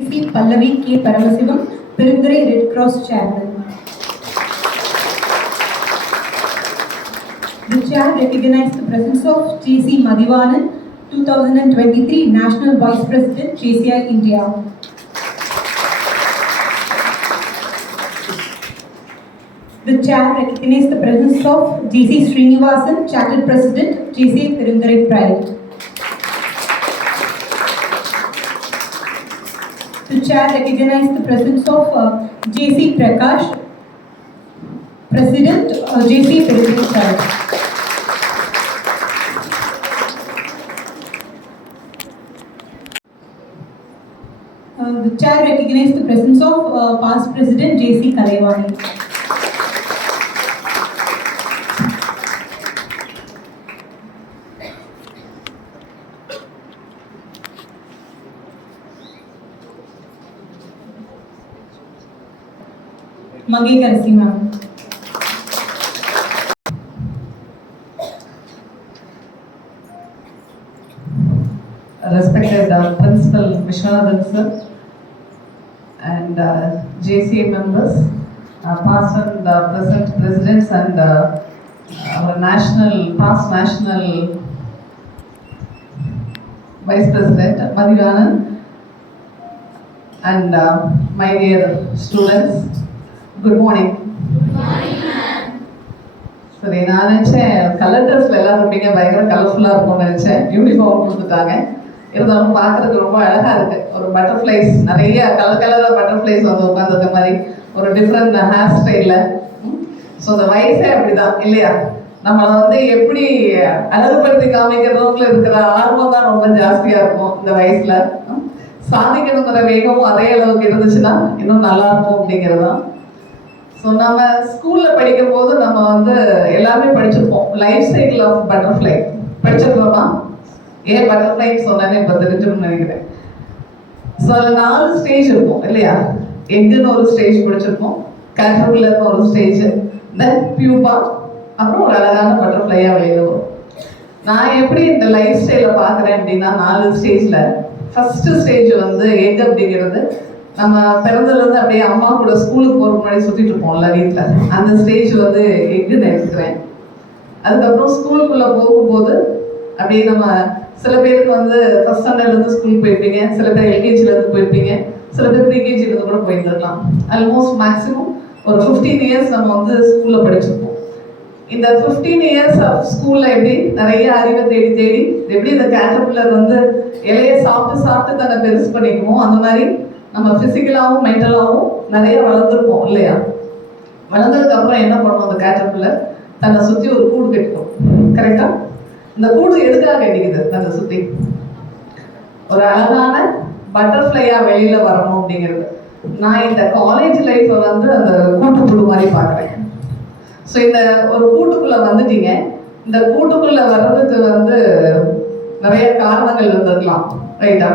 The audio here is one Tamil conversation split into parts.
Pallavi K. Paramasivam, Perundurai Red Cross Chairman. The chair recognized the presence of J.C. Madhivanan, 2023 National Vice President, JCI India. The chair recognized the presence of J.C. Srinivasan, Chartered President, JCI Perundurai Pride. The chair recognized the presence of J.C. Prakash, President, JCI Perundurai Pride. The chair recognized the presence of past President J.C. Kalaivani. Maggie Karsi ma'am. Respected Principal Vishwanathan sir and JCA members, past and present presidents and our past national Vice President Madhivanan and my dear students, good morning. சரி, நான் நினச்சேன் கலர் ட்ரெஸ்ல எல்லாம் இருப்பீங்க, பயங்கர கலர்ஃபுல்லாக இருக்கும்னு நினச்சேன். யூனிஃபார்ம் கொடுத்துட்டாங்க, இருந்தாலும் பார்க்கறதுக்கு ரொம்ப அழகா இருக்கு. ஒரு பட்டர்ஃப்ளைஸ், நிறைய கலராக பட்டர்ஃப்ளைஸ் வந்து உட்காந்துருக்க மாதிரி ஒரு டிஃப்ரெண்ட் ஹேர் ஸ்டைலில். ஸோ அந்த வயசே அப்படிதான் இல்லையா? நம்மளை வந்து எப்படி அழகுபடுத்தி காமிக்கிறதுக்குள்ள இருக்கிற ஆர்வம் தான் ரொம்ப ஜாஸ்தியாக இருக்கும் இந்த வயசுல. சாதிக்கணுங்கிற வேகமும் அதே அளவுக்கு இருந்துச்சுன்னா இன்னும் நல்லா இருக்கும் அப்படிங்கிறது தான். ஸோ நம்ம ஸ்கூலில் படிக்கும் போது நம்ம வந்து எல்லாமே படிச்சிருப்போம். லைஃப் சைக்கிள் ஆஃப் பட்டர்ஃப்ளை படிச்சிருக்கோமா? ஏன் பட்டர்ஃப்ளைன்னு சொன்னாலே இப்போ தெரிஞ்சுக்கணும்னு நினைக்கிறேன். ஸோ அதில் 4 ஸ்டேஜ் இருக்கும் இல்லையா? எக்குன்னு ஒரு ஸ்டேஜ் படிச்சிருப்போம், கேட்டர்பில்லர்னு ஒரு ஸ்டேஜ், தென் பியூப்பா, அப்புறம் ஒரு அழகான பட்டர்ஃப்ளையாக வெளியில் வரும். நான் எப்படி இந்த லைஃப் ஸ்டைலை பார்க்குறேன் அப்படின்னா, 4 ஸ்டேஜில் ஃபஸ்ட்டு ஸ்டேஜ் வந்து எக் அப்படிங்கிறது நம்ம பிறந்ததுலேருந்து அப்படியே அம்மா கூட ஸ்கூலுக்கு போகிற முன்னாடி சுற்றிட்டு இருப்போம்ல வீட்டில், அந்த ஸ்டேஜ் வந்து எக்குன்னு எடுத்துக்கிறேன். அதுக்கப்புறம் ஸ்கூலுக்குள்ளே போகும்போது அப்படியே நம்ம சில பேருக்கு வந்து ஃபஸ்ட் ஸ்டாண்டர்ட்லேருந்து ஸ்கூலுக்கு போயிருப்பீங்க, சில பேர் எல்கேஜிலேருந்து போயிருப்பீங்க, சில பேர் ப்ரீகேஜிலேருந்து கூட போயிருந்துருக்கலாம். ஆல்மோஸ்ட் மேக்ஸிமம் ஒரு 15 இயர்ஸ் நம்ம வந்து ஸ்கூலில் படிச்சிருப்போம். இந்த 15 இயர்ஸ் ஆஃப் ஸ்கூலில் எப்படி நிறைய அறிவை தேடி தேடி எப்படி இந்த கேட்டர்பில்லர் வந்து இலையை சாப்பிட்டு தன்னை பெருசு பண்ணிக்குமோ, அந்த மாதிரி நம்ம ஃபிசிக்கலாகவும் மென்டலாகவும் நிறைய வளர்ந்துருப்போம் இல்லையா? வளர்ந்ததுக்கு அப்புறம் என்ன பண்ணுவோம்? அந்த கேட்டர்பில்லர் தன்னை சுற்றி ஒரு கூடு கட்டிக்கும். கரெக்டா? இந்த கூடு எதுக்காக கட்டிக்குது? தன்னை சுற்றி ஒரு அழகான பட்டர்ஃப்ளையா வெளியில வரணும் அப்படிங்கிறது. நான் இந்த காலேஜ் லைஃப்பை வந்து அந்த கூட்டுக்குழு மாதிரி பார்க்குறேன். ஸோ இந்த ஒரு கூட்டுக்குள்ள வந்துட்டீங்க. இந்த கூட்டுக்குள்ள வர்றதுக்கு வந்து நிறைய காரணங்கள் இருந்திருக்கலாம், ரைட்டா?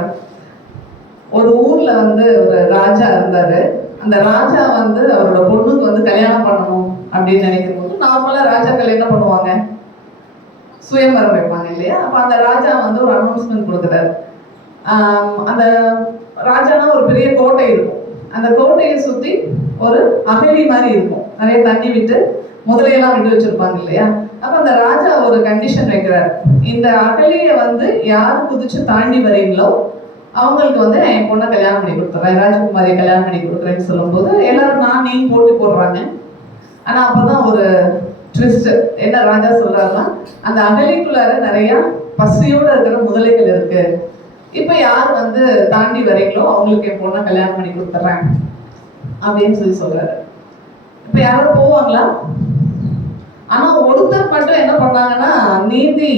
ஒரு ஊர்ல வந்து ஒரு ராஜா இருந்தாரு. அந்த ராஜா வந்து அவரோட பொண்ணுக்கு வந்து கல்யாணம் பண்ணணும் அப்படின்னு நினைக்கும் போது நார்மலா ராஜாக்கள் என்ன பண்ணுவாங்க? சுயம்பரம் வைப்பாங்க இல்லையா? அப்ப அந்த ராஜா வந்து ஒரு அனௌன்ஸ்மெண்ட் கொடுக்குறாரு. அந்த ராஜானா ஒரு பெரிய கோட்டை இருக்கும். அந்த கோட்டையை சுத்தி ஒரு அகழி மாதிரி இருக்கும், நிறைய தண்ணி விட்டு முதலையெல்லாம் விட்டு வச்சிருப்பாங்க இல்லையா? அப்ப அந்த ராஜா ஒரு கண்டிஷன் வைக்கிறார். இந்த அகழியை வந்து யாரு குதிச்சு தாண்டி வரீங்களோ அவங்களுக்கு வந்து என் பொண்ணை கல்யாணம் பண்ணி கொடுத்துறேன், ராஜகுமாரியை கல்யாணம் பண்ணி கொடுக்குறேன்னு சொல்லும்போது எல்லாரும் நான் நீ போட்டி போடுறாங்க. ஆனா அப்பதான் ஒரு ட்விஸ்ட். என்ன ராஜா சொல்றாருன்னா, அந்த அகலிக்குள்ளார நிறைய பசியோட இருக்கிற முதலைகள் இருக்கு, இப்ப யார் வந்து தாண்டி வரீங்களோ அவங்களுக்கு என் பொண்ணை கல்யாணம் பண்ணி கொடுத்துறேன் அப்படின்னு சொல்றாரு. இப்ப யாரும் போவாங்களா? ஆனா ஒருத்தர் மட்டும் என்ன பண்ணாங்கன்னா, நீந்தி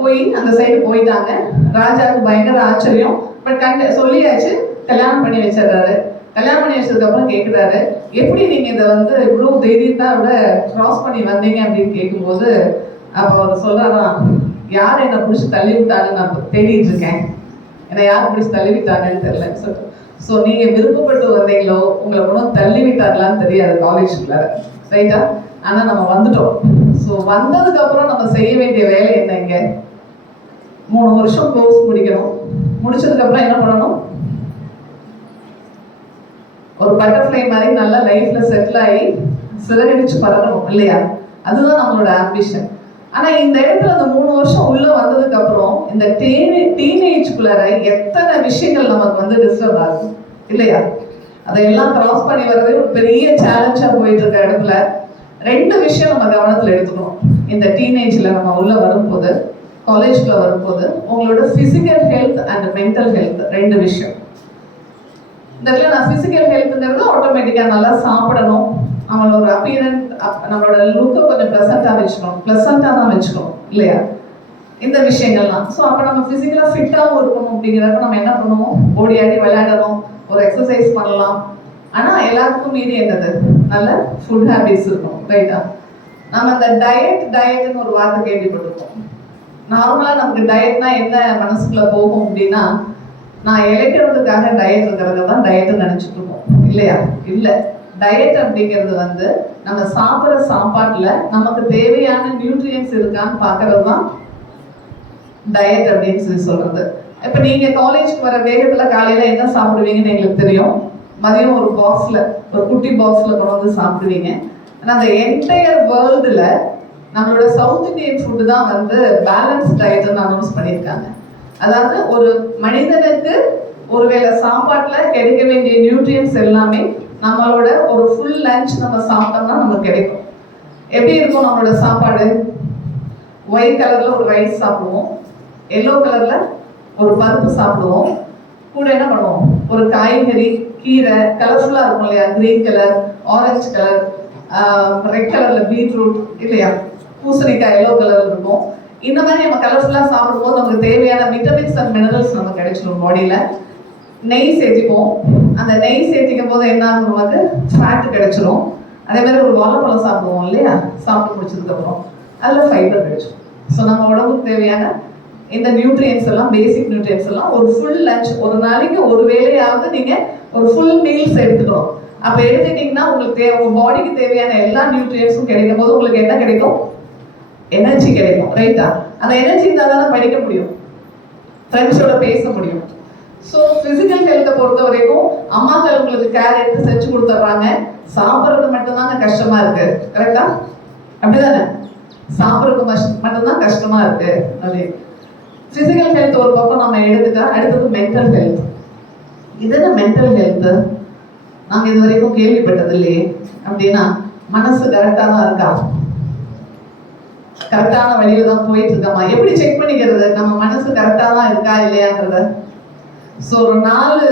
போய் அந்த சைடு போயிட்டாங்க. ராஜாவுக்கு பயங்கர ஆச்சரியம். பட் சொல்லியாச்சு, கல்யாணம் பண்ணி வச்சிடறாரு. கல்யாணம் பண்ணி வச்சதுக்கு அப்புறம் கேட்குறாரு, எப்படி நீங்க இதை வந்து இவ்வளோ தைரியத்தை விட கிராஸ் பண்ணி வந்தீங்க அப்படின்னு கேட்கும்போது, அப்போ அவர் சொல்றாராம், யார் என்னை பிடிச்சி தள்ளி விட்டாங்கன்னு நான் தேடிட்டு இருக்கேன், என்னை யார் பிடிச்சி தள்ளி விட்டாங்கன்னு தெரியலன்னு சொல்லிட்டு. ஸோ நீங்க விருப்பப்பட்டு வந்தீங்களோ, உங்களை ஒன்றும் தள்ளி விட்டாங்களான்னு தெரியாது காலேஜுக்குள்ள, ரைட்டா? ஆனா நம்ம வந்துட்டோம். ஸோ வந்ததுக்கு அப்புறம் நம்ம செய்ய வேண்டிய வேலை என்ன? இங்க 3 வருஷம் கோர்ஸ் முடிக்கணும். முடிச்சதுக்கு அப்புறம் என்ன பண்ணணும்? ஒரு பட்டர்ஃப்ளை மாதிரி நல்லா லைஃப்ல செட்டில் ஆகி சிறகடிச்சு பறக்கணும் இல்லையா? அதுதான் நம்மளோட ஆம்பிஷன். ஆனா இந்த இடத்துல அந்த 3 வருஷம் உள்ள வந்ததுக்கு அப்புறம் இந்த டீனேஜ்குள்ளார எத்தனை விஷயங்கள் நமக்கு வந்து டிஸ்டர்ப் ஆகும் இல்லையா? அதையெல்லாம் கிராஸ் பண்ணி வர்றதே ஒரு பெரிய சேலஞ்சா போயிட்டு இருக்க இடத்துல 2 விஷயம் நம்ம கவனத்துல எடுத்துக்கணும். இந்த டீனேஜ்ல நம்ம உள்ள வரும்போது, காலேஜ்ல வரும்போது உங்களோட physical health and mental health 2 விஷயம். இந்த இடத்துல நான் பிசிக்கல் ஹெல்த்ங்கிறது ஆட்டோமேட்டிக்கா நல்லா சாப்பிடணும், நம்மளோட அப்பியரன்ஸ் நம்மளோட லுக்கை கொஞ்சம் ப்ளசண்டா தான் வச்சுக்கணும் இல்லையா? இந்த விஷயங்கள்லாம். ஸோ அப்போ நம்ம ஃபிசிக்கலாக ஃபிட்டாகவும் இருக்கணும். அப்படிங்கிறப்ப நம்ம என்ன பண்ணுவோம்? ஓடி ஆடி விளையாடணும், ஒரு எக்ஸசைஸ் பண்ணலாம். ஆனால் எல்லாத்துக்கும் மீறி என்னது? நல்ல ஃபுட் ஹேபிட்ஸ் இருக்கும், ரைட்டா? நம்ம இந்த டயட்னு ஒரு வார்த்தை கேள்விப்பட்டிருக்கோம். நார்மலாக நமக்கு டயட்னா என்ன மனசுக்குள்ள போகும் அப்படின்னா, நான் இழைக்கிறதுக்காக டயட் இருக்கிறத தான் டயட்னு நினச்சிட்டு இருக்கோம் இல்லையா? இல்லை, டயட் அப்படிங்கிறது வந்து நம்ம சாப்பிட்ற சாப்பாட்டுல நமக்கு தேவையான நியூட்ரியன்ஸ் இருக்கான்னு பார்க்கறது தான் டயட் அப்படின்னு சொல்றது. இப்போ நீங்க காலேஜ்க்கு வர வேகத்துல காலையில என்ன சாப்பிடுவீங்கன்னு எங்களுக்கு தெரியும். மதியம் ஒரு பாக்ஸ்ல, ஒரு குட்டி பாக்ஸ்ல கொண்டு வந்து சாப்பிடுவீங்க. ஆனால் அந்த என்டையர் வேர்ல்டுல நம்மளோட சவுத் இந்தியன் ஃபுட்டு தான் வந்து பேலன்ஸ் டயட்னு அனௌன்ஸ் பண்ணியிருக்காங்க. அதாவது ஒரு மனிதனுக்கு ஒருவேளை சாப்பாட்டுல கிடைக்க வேண்டிய நியூட்ரியன்ஸ் எல்லாமே நம்மளோட ஒரு ஃபுல் லஞ்ச் நம்ம சாப்பிட்டோம்னா நமக்கு கிடைக்கும். எப்படி இருக்கும் நம்மளோட சாப்பாடு? ஒயிட் கலர்ல ஒரு ரைஸ் சாப்பிடுவோம், எல்லோ கலர்ல ஒரு பருப்பு சாப்பிடுவோம், கூட என்ன பண்ணுவோம்? ஒரு காய்கறி, கீரை, கலர்ஃபுல்லா இருக்கும் இல்லையா? Green colour, orange colour, red கலர்ல பீட்ரூட் இல்லையா? பூசணிக்காய் எல்லோ கலர்ல இருக்கும். இந்த மாதிரி நம்ம கலர்ஃபுல்லா சாப்பிடும்போது நமக்கு தேவையான விட்டமின்ஸ் அண்ட் மினரல்ஸ் நமக்கு கிடைச்சிடும் பாடியில. நெய் சேர்த்திப்போம். அந்த நெய் சேர்த்திக்கும் போது என்ன ஆகும்? நமக்கு ஃபேட் கிடைச்சிடும். அதே மாதிரி ஒரு வாழைப்பழம் சாப்பிடுவோம் இல்லையா? சாப்பிட்டு முடிச்சதுக்கு அப்புறம் அதில் ஃபைபர் கிடைச்சிடும். ஸோ நம்ம உடம்புக்கு தேவையான இந்த நியூட்ரியன்ஸ் எல்லாம், பேசிக் நியூட்ரியன்ஸ் எல்லாம் ஒரு ஃபுல் லஞ்ச், ஒரு நாளைக்கு ஒரு வேளையாவது நீங்க ஒரு ஃபுல் மீல்ஸ் எடுத்துக்கணும். அப்போ எடுத்துக்கிட்டீங்கன்னா உங்களுக்கு உங்க பாடிக்கு தேவையான எல்லா நியூட்ரியன்ஸும் கிடைக்கும் போது உங்களுக்கு என்ன கிடைக்கும்? எனர்ஜி கிடைக்கும், ரைட்டா? அந்த எனர்ஜி இருந்தால் தானே படிக்க முடியும், ஃப்ரெண்ட்ஸோட பேச முடியும். ஸோ ஃபிசிக்கல் ஹெல்த்தை பொறுத்த வரைக்கும் அம்மாக்கள் உங்களுக்கு கேர் எடுத்து செஞ்சு கொடுத்துட்றாங்க. சாப்பிட்றது மட்டும்தாங்க கஷ்டமா இருக்கு, கரெக்டா? அப்படிதானே? சாப்பிட்றதுக்கு மட்டும்தான் கஷ்டமா இருக்கு. அது ஃபிசிக்கல் ஹெல்த் ஒரு பக்கம் நம்ம எடுத்துட்டா, அடுத்தது மென்டல் ஹெல்த். இது என்ன மென்டல் ஹெல்த்? நாங்கள் இது வரைக்கும் கேள்விப்பட்டது இல்லையே. அப்படின்னா மனசு கரெக்டாக தான் இருக்கா? கரெக்டான வழியில தான் போயிட்டு இருக்கோமா? எப்படி செக் பண்ணிக்கிறது நம்ம மனசு கரெக்டாக தான் இருக்கா இல்லையாங்கிறத? ஸோ ஒரு 4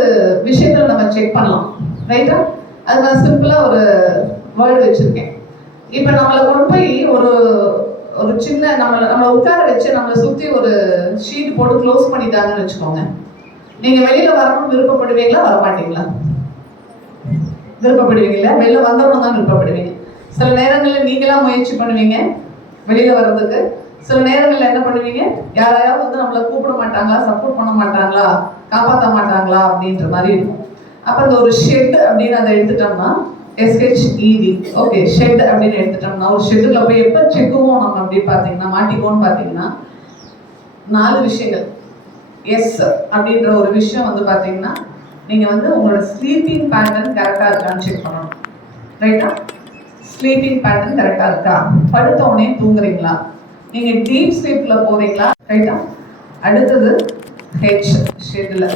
விஷயத்துல நம்ம செக் பண்ணலாம், ரைட்டா? அது நான் சிம்பிளாக ஒரு வேர்டு வச்சுருக்கேன். இப்போ நம்மளை கொண்டு போய் ஒரு ஒரு சின்ன நம்மளை உட்கார வச்சு நம்மளை சுற்றி ஒரு ஷீட் போட்டு க்ளோஸ் பண்ணிட்டாங்கன்னு வச்சுக்கோங்க. நீங்கள் வெளியில் வரணும்னு விருப்பப்படுவீங்களா, வரமாட்டீங்களா? விருப்பப்படுவீங்களா? வெளில வந்துடணும் தான் விருப்பப்படுவீங்க. சில நேரங்களில் நீங்களாம் முயற்சி பண்ணுவீங்க வெளியில் வர்றதுக்கு. சில நேரங்களில் என்ன பண்ணுவீங்க? யாராவது வந்து நம்மளை கூப்பிட மாட்டாங்களா, சப்போர்ட் பண்ண மாட்டாங்களா, காப்பாற்ற மாட்டாங்களா அப்படின்ற மாதிரி இருக்கும். அப்போ இந்த ஒரு ஷெட் அப்படின்னு அதை எடுத்துட்டோம்னா, SHED, ஓகே, ஷெட் அப்படின்னு எடுத்துட்டோம்னா, ஒரு ஷெட்டில் போய் எப்போ செக்குவோம் நம்ம அப்படி பார்த்தீங்கன்னா, மாட்டிக்குவோம்னு பார்த்தீங்கன்னா 4 விஷயங்கள். எஸ் அப்படின்ற ஒரு விஷயம் வந்து பார்த்தீங்கன்னா, நீங்கள் வந்து உங்களோட ஸ்லீப்பிங் பேட்டர்ன் கரெக்டாக இருக்கான்னு செக் பண்ணணும், ரைட்டா? ஸ்லீப்பிங் பேட்டர்ன் கரெக்டாக இருக்கா? படுத்த உடனே தூங்குறீங்களா? நீங்கள் டீப் ஸ்லீப்பில் போகிறீங்களா, ரைட்டா? அடுத்தது ஹெச், ஷெட்டில்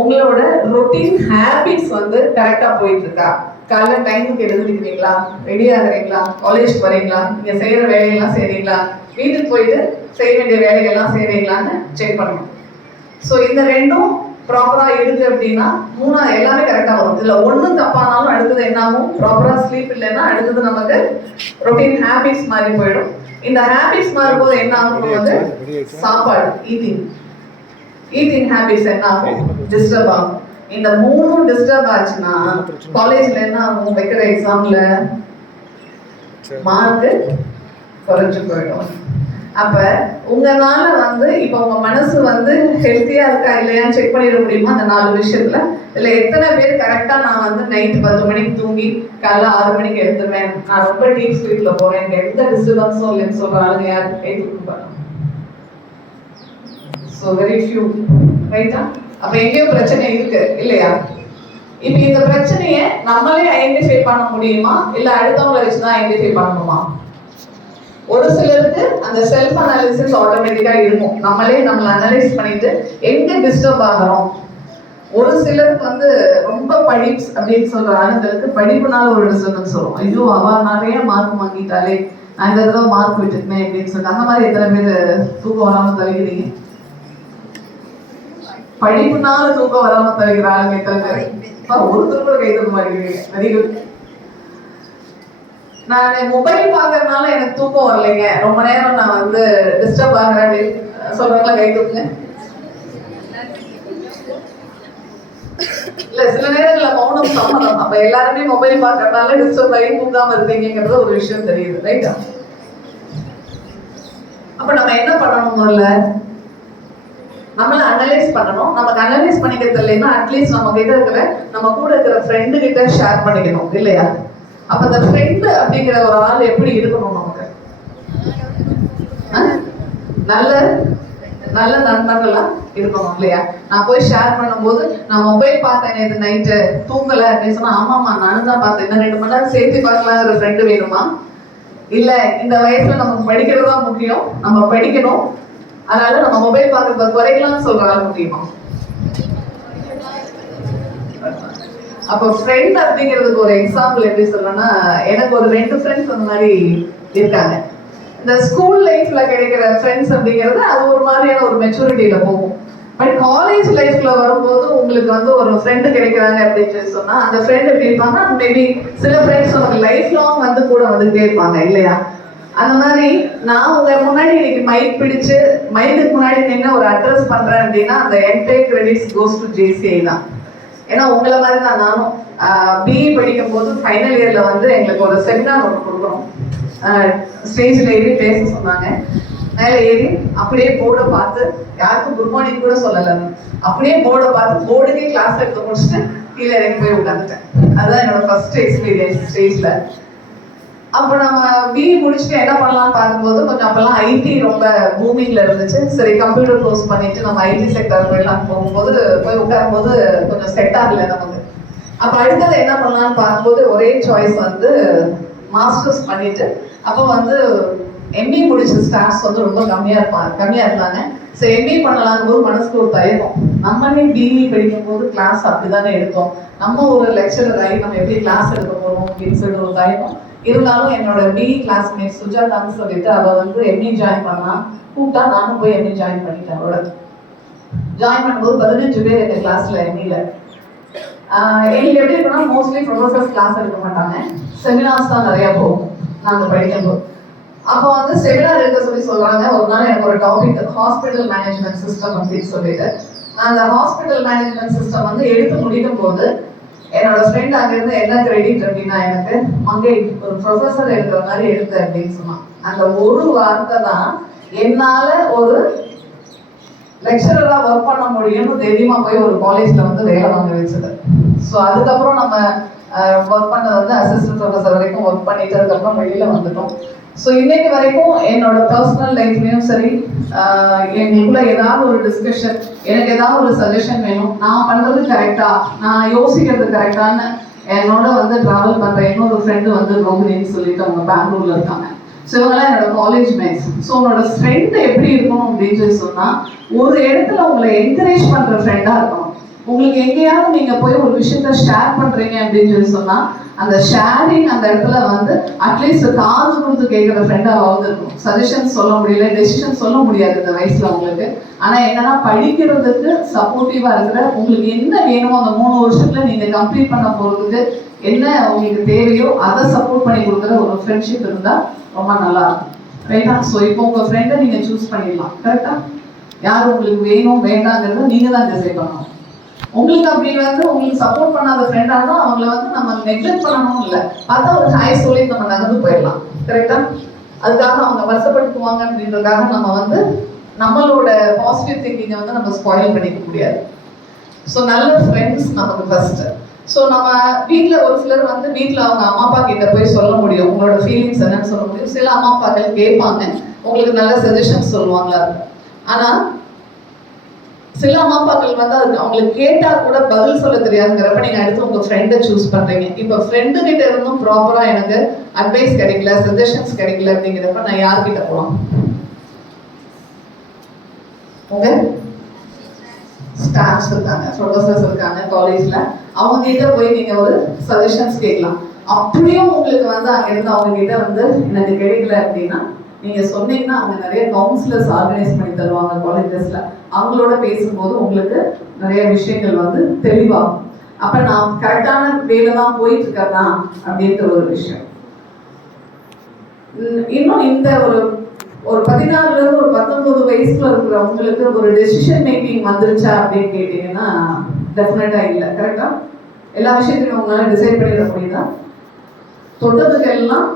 உங்களோட ரொட்டீன் ஹேபிட்ஸ் வந்து கரெக்டாக போயிட்டு இருக்கா? காலைல டைமுக்கு எழுதுறீங்களா, ரெடி ஆகுறீங்களா, காலேஜ் போறீங்களா, நீங்கள் செய்கிற வேலையெல்லாம் செய்கிறீங்களா, வீட்டுக்கு போயிட்டு செய்ய வேண்டிய வேலைகள்லாம் செய்கிறீங்களான்னு செக் பண்ணணும். ஸோ இந்த 2ம் ப்ராப்பராக இருக்குது அப்படின்னா 3 எல்லாமே கரெக்டாக வரும். இதில் 1 தப்பானாலும் அடுத்தது என்ன ஆகும்? ப்ராப்பராக ஸ்லீப் இல்லைன்னா அடுத்தது நமக்கு ரொட்டீன் ஹேபிட்ஸ் மாறி போயிடும். இந்த ஹேபிட்ஸ் மாறும்போது என்ன ஆகும்? வந்து சாப்பாடு, ஈட்டிங் ஹேபிட்ஸ் என்ன ஆகும்? டிஸ்டர்ப் ஆகும். இந்த 3ம் டிஸ்டர்ப் ஆச்சுன்னா காலேஜ்ல என்ன ஆகும்? வைக்கிற எக்ஸாம்ல மார்க்கு குறைஞ்சு போயிடும். அப்ப உங்களால வந்து இப்போ உங்க மனசு வந்து ஹெல்த்தியா இருக்கா இல்லையான்னு செக் பண்ணிட முடியுமா? அந்த 4 விஷயத்துல இதுல எத்தனை பேர் கரெக்டா நான் வந்து நைட்டு 10 மணிக்கு தூங்கி காலைல 6 மணிக்கு எழுந்துருவேன், நான் ரொம்ப டீப் ஸ்லீப்ல போறேன், எனக்கு எந்த டிஸ்டர்பன்ஸும் இல்லைன்னு சொல்ற ஆளுங்க யாருக்கு கை தூக்குப்பாங்க? ஸோ வெரி ஃபியூ, ரைட்டா? அப்ப எங்கேயோ பிரச்சனை இருக்கு இல்லையா? இப்போ இந்த பிரச்சனையை நம்மளே ஐடென்டிஃபை பண்ண முடியுமா இல்ல அடுத்தவங்களை வச்சுதான் ஐடென்டிஃபை பண்ணணுமா? ஒரு சிலருக்கு அந்த செல்ஃப் அனாலிசிஸ் ஆட்டோமேட்டிக்கா இருக்கும். நம்மளே நம்மளை அனலைஸ் பண்ணிட்டு எங்க டிஸ்டர்ப் ஆகிறோம். ஒரு சிலருக்கு வந்து ரொம்ப படிப்ஸ் அப்படின்னு சொல்ற ஆளுங்களுக்கு படிப்புனால ஒரு டிஸ்டர்பன்ஸ் வரும். ஐயோ அவ நிறைய மார்க் வாங்கிட்டாலே நான் இந்த தடவை மார்க் விட்டுருக்கேன் அப்படின்னு சொல்லிட்டு அந்த மாதிரி எத்தனை பேர் தூக்கம் வராம தவிக்கிறீங்க? படிப்புனால தூக்கம் வராம தவிக்கிற ஆளுங்க எத்தனை பேர்? ஒருத்தர் கூட கை தூக்க மாட்டேங்கிறீங்க. Very good. நான் மொபைல் பார்க்கறதுனால எனக்கு தூக்கம் வரலைங்க, ரொம்ப நேரம் நான் வந்து டிஸ்டர்ப் ஆகிறேன் அப்படின்னு சொல்றவங்களா கை தூக்குங்க. இல்ல சில நேரங்கள்ல மௌனம் சம்மதம். அப்ப எல்லாருமே மொபைல் பார்க்கறதுனால டிஸ்டர்ப் ஆகி தூங்காம இருக்கீங்கிறது ஒரு விஷயம் தெரியுது, ரைட்டா? அப்ப நம்ம என்ன பண்ணணும்? முதல்ல நம்மள அனலைஸ் பண்ணணும். நமக்கு அனலைஸ் பண்ணிக்கிறது இல்லைன்னா அட்லீஸ்ட் நம்ம கிட்ட இருக்கிற நம்ம கூட இருக்கிற ஃப்ரெண்டு கிட்ட ஷேர் பண்ணிக்கணும், இல்லையா? அப்ப அந்த ஃப்ரெண்டு அப்படிங்கிற ஒரு ஆள் எப்படி இருக்கணும்? நமக்கு நல்ல நல்ல நண்பர்களா இருக்கணும், இல்லையா? நான் போய் ஷேர் பண்ணும்போது நான் மொபைல் பார்த்தேன் நேற்று நைட்டு தூங்கல அப்படின்னு சொன்னா, ஆமாமா நானும் தான் பார்த்தேன், இன்னும் 2 மணி நேரம் சேர்த்து பார்க்கலாங்கிற ஃப்ரெண்டு வேணுமா? இல்ல இந்த வயசுல நமக்கு படிக்கிறது தான் முக்கியம், நம்ம படிக்கணும், அதனால நம்ம மொபைல் பார்க்கறத குறைக்கலாம்னு சொல்றாங்க முடியுமா? அப்போ ஃப்ரெண்ட் அப்படிங்கிறதுக்கு ஒரு எக்ஸாம்பிள் எப்படி சொல்றேன்னா, எனக்கு ஒரு 2 ஃப்ரெண்ட்ஸ் அந்த மாதிரி இருக்காங்க. இந்த ஸ்கூல் லைஃப்ல கிடைக்கிற ஃப்ரெண்ட்ஸ் அப்படிங்கிறது அது ஒரு மாதிரியான ஒரு மெச்சூரிட்டியில போகும். பட் காலேஜ் லைஃப்ல வரும்போது உங்களுக்கு வந்து ஒரு ஃப்ரெண்டு கிடைக்கிறாங்க அப்படின்னு சொல்லி சொன்னா அந்த ஃப்ரெண்ட் எப்படி இருப்பாங்க? மேபி சில ஃப்ரெண்ட்ஸ் நமக்கு லைஃப் லாங் வந்து கூட வந்துகிட்டே இருப்பாங்க, இல்லையா? அந்த மாதிரி நான் உங்க முன்னாடி இன்னைக்கு மைக் பிடிச்சு மைக்குக்கு முன்னாடி நின்று ஒரு அட்ரஸ் பண்றேன் அப்படின்னா அந்த entire credits goes to JCI தான். ஏன்னா உங்களை மாதிரி தான் நானும் BE படிக்கும் போது ஃபைனல் இயர்ல வந்து எங்களுக்கு ஒரு செமினார் ஒன்று கொடுக்கணும். ஸ்டேஜில் ஏறி பேச சொன்னாங்க. மேலே ஏறி அப்படியே போர்டை பார்த்து யாருக்கும் குட் மார்னிங் கூட சொல்லலை, அப்படியே போர்டை பார்த்து போர்டுக்கே கிளாஸ் எடுத்து முடிச்சுட்டு கீழே இறங்கி போய் உட்காந்துட்டேன். அதுதான் என்னோட ஃபர்ஸ்ட் எக்ஸ்பீரியன்ஸ் ஸ்டேஜ்ல. அப்போ நம்ம BE முடிச்சுட்டு என்ன பண்ணலாம்னு பார்க்கும்போது கொஞ்சம் அப்பெல்லாம் IT ரொம்ப பூமிங்ல இருந்துச்சு. சரி கம்ப்யூட்டர் கோர்ஸ் பண்ணிட்டு நம்ம IT செக்டர் போயிடலாம் போகும்போது போய் உட்காரும்போது கொஞ்சம் செட் ஆகலை நமக்கு. அப்போ அடுத்தது என்ன பண்ணலாம்னு பார்க்கும்போது ஒரே சாய்ஸ் வந்து மாஸ்டர்ஸ் பண்ணிட்டு அப்போ வந்து ME முடிச்ச ஸ்டாஃப்ஸ் வந்து ரொம்ப கம்மியா இருந்தாங்க. ஸோ ME பண்ணலாங்கும் போது மனசுக்கு ஒரு தயக்கம். நம்மளே BE படிக்கும் போது கிளாஸ் அப்படிதானே எடுத்தோம், நம்ம ஒரு லெக்சரர் ஆகி நம்ம எப்படி கிளாஸ் எடுக்க போறோம் அப்படின்னு சொல்லிட்டு ஒரு தயக்கம் இருந்தாலும் என்னோட BE கிளாஸ்மேட் சுஜாதான்னு சொல்லிட்டு அவள் வந்து ME ஜாயின் பண்ணா. கூப்பிட்டா நானும் போய் ME ஜாயின் பண்ணிட்டேன். அவளோட ஜாயின் பண்ணும்போது 15 பேர் எங்க கிளாஸ்ல ME-ல. எங்களுக்கு எப்படி இருக்குன்னா மோஸ்ட்லி ப்ரொஃபசர்ஸ் கிளாஸ் எடுக்க மாட்டாங்க, செமினார்ஸ் தான் நிறைய போகும் நாங்கள் படிக்கும்போது. அப்போ வந்து செமினார் எடுக்க சொல்றாங்க. ஒரு நாள் எனக்கு ஒரு டாபிக் ஹாஸ்பிட்டல் மேனேஜ்மெண்ட் சிஸ்டம் அப்படின்னு சொல்லிட்டு நான் அந்த ஹாஸ்பிட்டல் மேனேஜ்மெண்ட் சிஸ்டம் வந்து எடுத்து முடிக்கும் போது என்னோட ஃப்ரெண்ட் அங்கிருந்து என்ன கிரெடிட் அப்படின்னா எனக்கு மங்கை ஒரு ப்ரொஃபஸர் எடுக்கிற மாதிரி எடுத்த அப்படின்னு சொன்னான். அந்த ஒரு வார்த்தை தான் என்னால ஒரு லெக்சரரா ஒர்க் பண்ண முடியும்னு தைரியமா போய் ஒரு காலேஜ்ல வந்து வேலை வாங்க வச்சது. ஸோ அதுக்கப்புறம் நம்ம ஒர்க் பண்ணது வந்து அசிஸ்டன்ட் ப்ரொஃபஸர் வரைக்கும் ஒர்க் பண்ணிட்டு அதுக்கப்புறம் வெளியில வந்துட்டோம். ஸோ இன்னைக்கு வரைக்கும் என்னோட பர்சனல் லைஃப்லயும் சரி எங்களுக்குள்ள ஏதாவது ஒரு டிஸ்கஷன், எனக்கு ஏதாவது ஒரு சஜஷன் வேணும், நான் பண்றது கரெக்டா, நான் யோசிக்கிறது கரெக்டான்னு என்னோட வந்து டிராவல் பண்ற இன்னொரு ஃப்ரெண்டு வந்து ரோஹிணின்னு சொல்லிட்டு அவங்க பெங்களூர்ல இருக்காங்க. ஸோ இவங்கெல்லாம் என்னோட காலேஜ் மேட்ஸ். ஸோ உன்னோட ஃப்ரெண்டு எப்படி இருக்கணும் அப்படின்னு சொல்லி சொன்னா ஒரு இடத்துல உங்களை என்கரேஜ் பண்ற ஃப்ரெண்டா இருக்கணும். உங்களுக்கு எங்கேயாவது நீங்க போய் ஒரு விஷயத்த ஷேர் பண்றீங்க அப்படின்னு சொல்லி சொன்னா அந்த ஷேரிங் அந்த இடத்துல வந்து அட்லீஸ்ட் காது கொடுத்து கேட்கிற ஃப்ரெண்டாவது இருக்கும். சஜஷன் சொல்ல முடியல, டெசிஷன் சொல்ல முடியாது இந்த வயசுல உங்களுக்கு. ஆனா என்னன்னா படிக்கிறதுக்கு சப்போர்ட்டிவா இருக்கிற உங்களுக்கு என்ன வேணுமோ அந்த 3 வருஷத்துல நீங்க கம்ப்ளீட் பண்ண போறதுக்கு என்ன உங்களுக்கு தேவையோ அதை சப்போர்ட் பண்ணி கொடுக்குற ஒரு ஃப்ரெண்ட்ஷிப் இருந்தா ரொம்ப நல்லா இருக்கும், ரைட்டா? ஸோ இப்போ உங்க ஃப்ரெண்டை நீங்க சூஸ் பண்ணிடலாம், கரெக்டா? யார் உங்களுக்கு வேணும் வேண்டாங்கிறத நீங்க தான் டிசைட் பண்ணணும். உங்களுக்கு அப்படி வந்து உங்களுக்கு சப்போர்ட் பண்ணாத ஃப்ரெண்டா இருந்தா அவங்கள வந்து நம்ம நெக்லெக்ட் பண்ணணும் இல்லை, பார்த்தா ஒரு ஹாய் சொல்லி நம்ம நகர்ந்து போயிடலாம், கரெக்டா? அதுக்காக அவங்க வருத்தப்படுத்துவாங்க அப்படின்றதுக்காக நம்ம வந்து நம்மளோட பாசிட்டிவ் திங்கிங்கை வந்து நம்ம ஸ்பாயில் பண்ணிக்க முடியாது. ஸோ நல்ல ஃப்ரெண்ட்ஸ் நமக்கு ஃபர்ஸ்ட். ஸோ நம்ம வீட்டில் ஒரு சிலர் வந்து வீட்டில் அவங்க அம்மா அப்பா கிட்ட போய் சொல்ல முடியும், உங்களோட ஃபீலிங்ஸ் என்னன்னு சொல்ல முடியும். சில அம்மா அப்பாக்கள் கேட்பாங்க, உங்களுக்கு நல்ல சஜஷன்ஸ் சொல்லுவாங்களா இருக்கும். ஆனால் சில அம்மா அப்பாக்கள் வந்து அதுக்கு அவங்களுக்கு கேட்டா கூட பதில் சொல்ல தெரியாதுங்கிறப்ப நீங்க அடுத்து உங்க ஃப்ரெண்டை சூஸ் பண்றீங்க. இப்போ ஃப்ரெண்டு கிட்ட இருந்தும் ப்ராப்பரா எனக்கு அட்வைஸ் கிடைக்கல, சஜஷன்ஸ் கிடைக்கல அப்படிங்கிறப்ப நான் யார்கிட்ட போகலாம்? உங்க ஸ்டாஃப்ஸ் இருக்காங்க, ப்ரொஃபசர்ஸ் இருக்காங்க காலேஜ்ல, அவங்க கிட்ட போய் நீங்க ஒரு சஜஷன்ஸ் கேட்கலாம். அப்படியும் உங்களுக்கு வந்து அங்கிருந்து அவங்க கிட்ட வந்து எனக்கு கிடைக்கல அப்படின்னா நீங்க சொன்னீங்கன்னா அவங்க நிறைய கவுன்சிலர்ஸ் ஆர்கனைஸ் பண்ணி தருவாங்க காலேஜஸ்ல. அவங்களோட பேசும்போது உங்களுக்கு நிறைய விஷயங்கள் வந்து தெளிவாகும். அப்ப நான் கரெக்டான வேலை தான் போயிட்டு இருக்கேன்னா அப்படின்ற ஒரு விஷயம். இன்னும் இந்த ஒரு 16ல இருந்து ஒரு 19 வயசுல இருக்கிற உங்களுக்கு ஒரு டெசிஷன் மேக்கிங் வந்துருச்சா அப்படின்னு கேட்டீங்கன்னா டெஃபினட்டா இல்லை. கரெக்டா? எல்லா விஷயத்தையும் உங்களால டிசைட் பண்ணிட முடியுதா? தொட்டதுக்கு எல்லாம்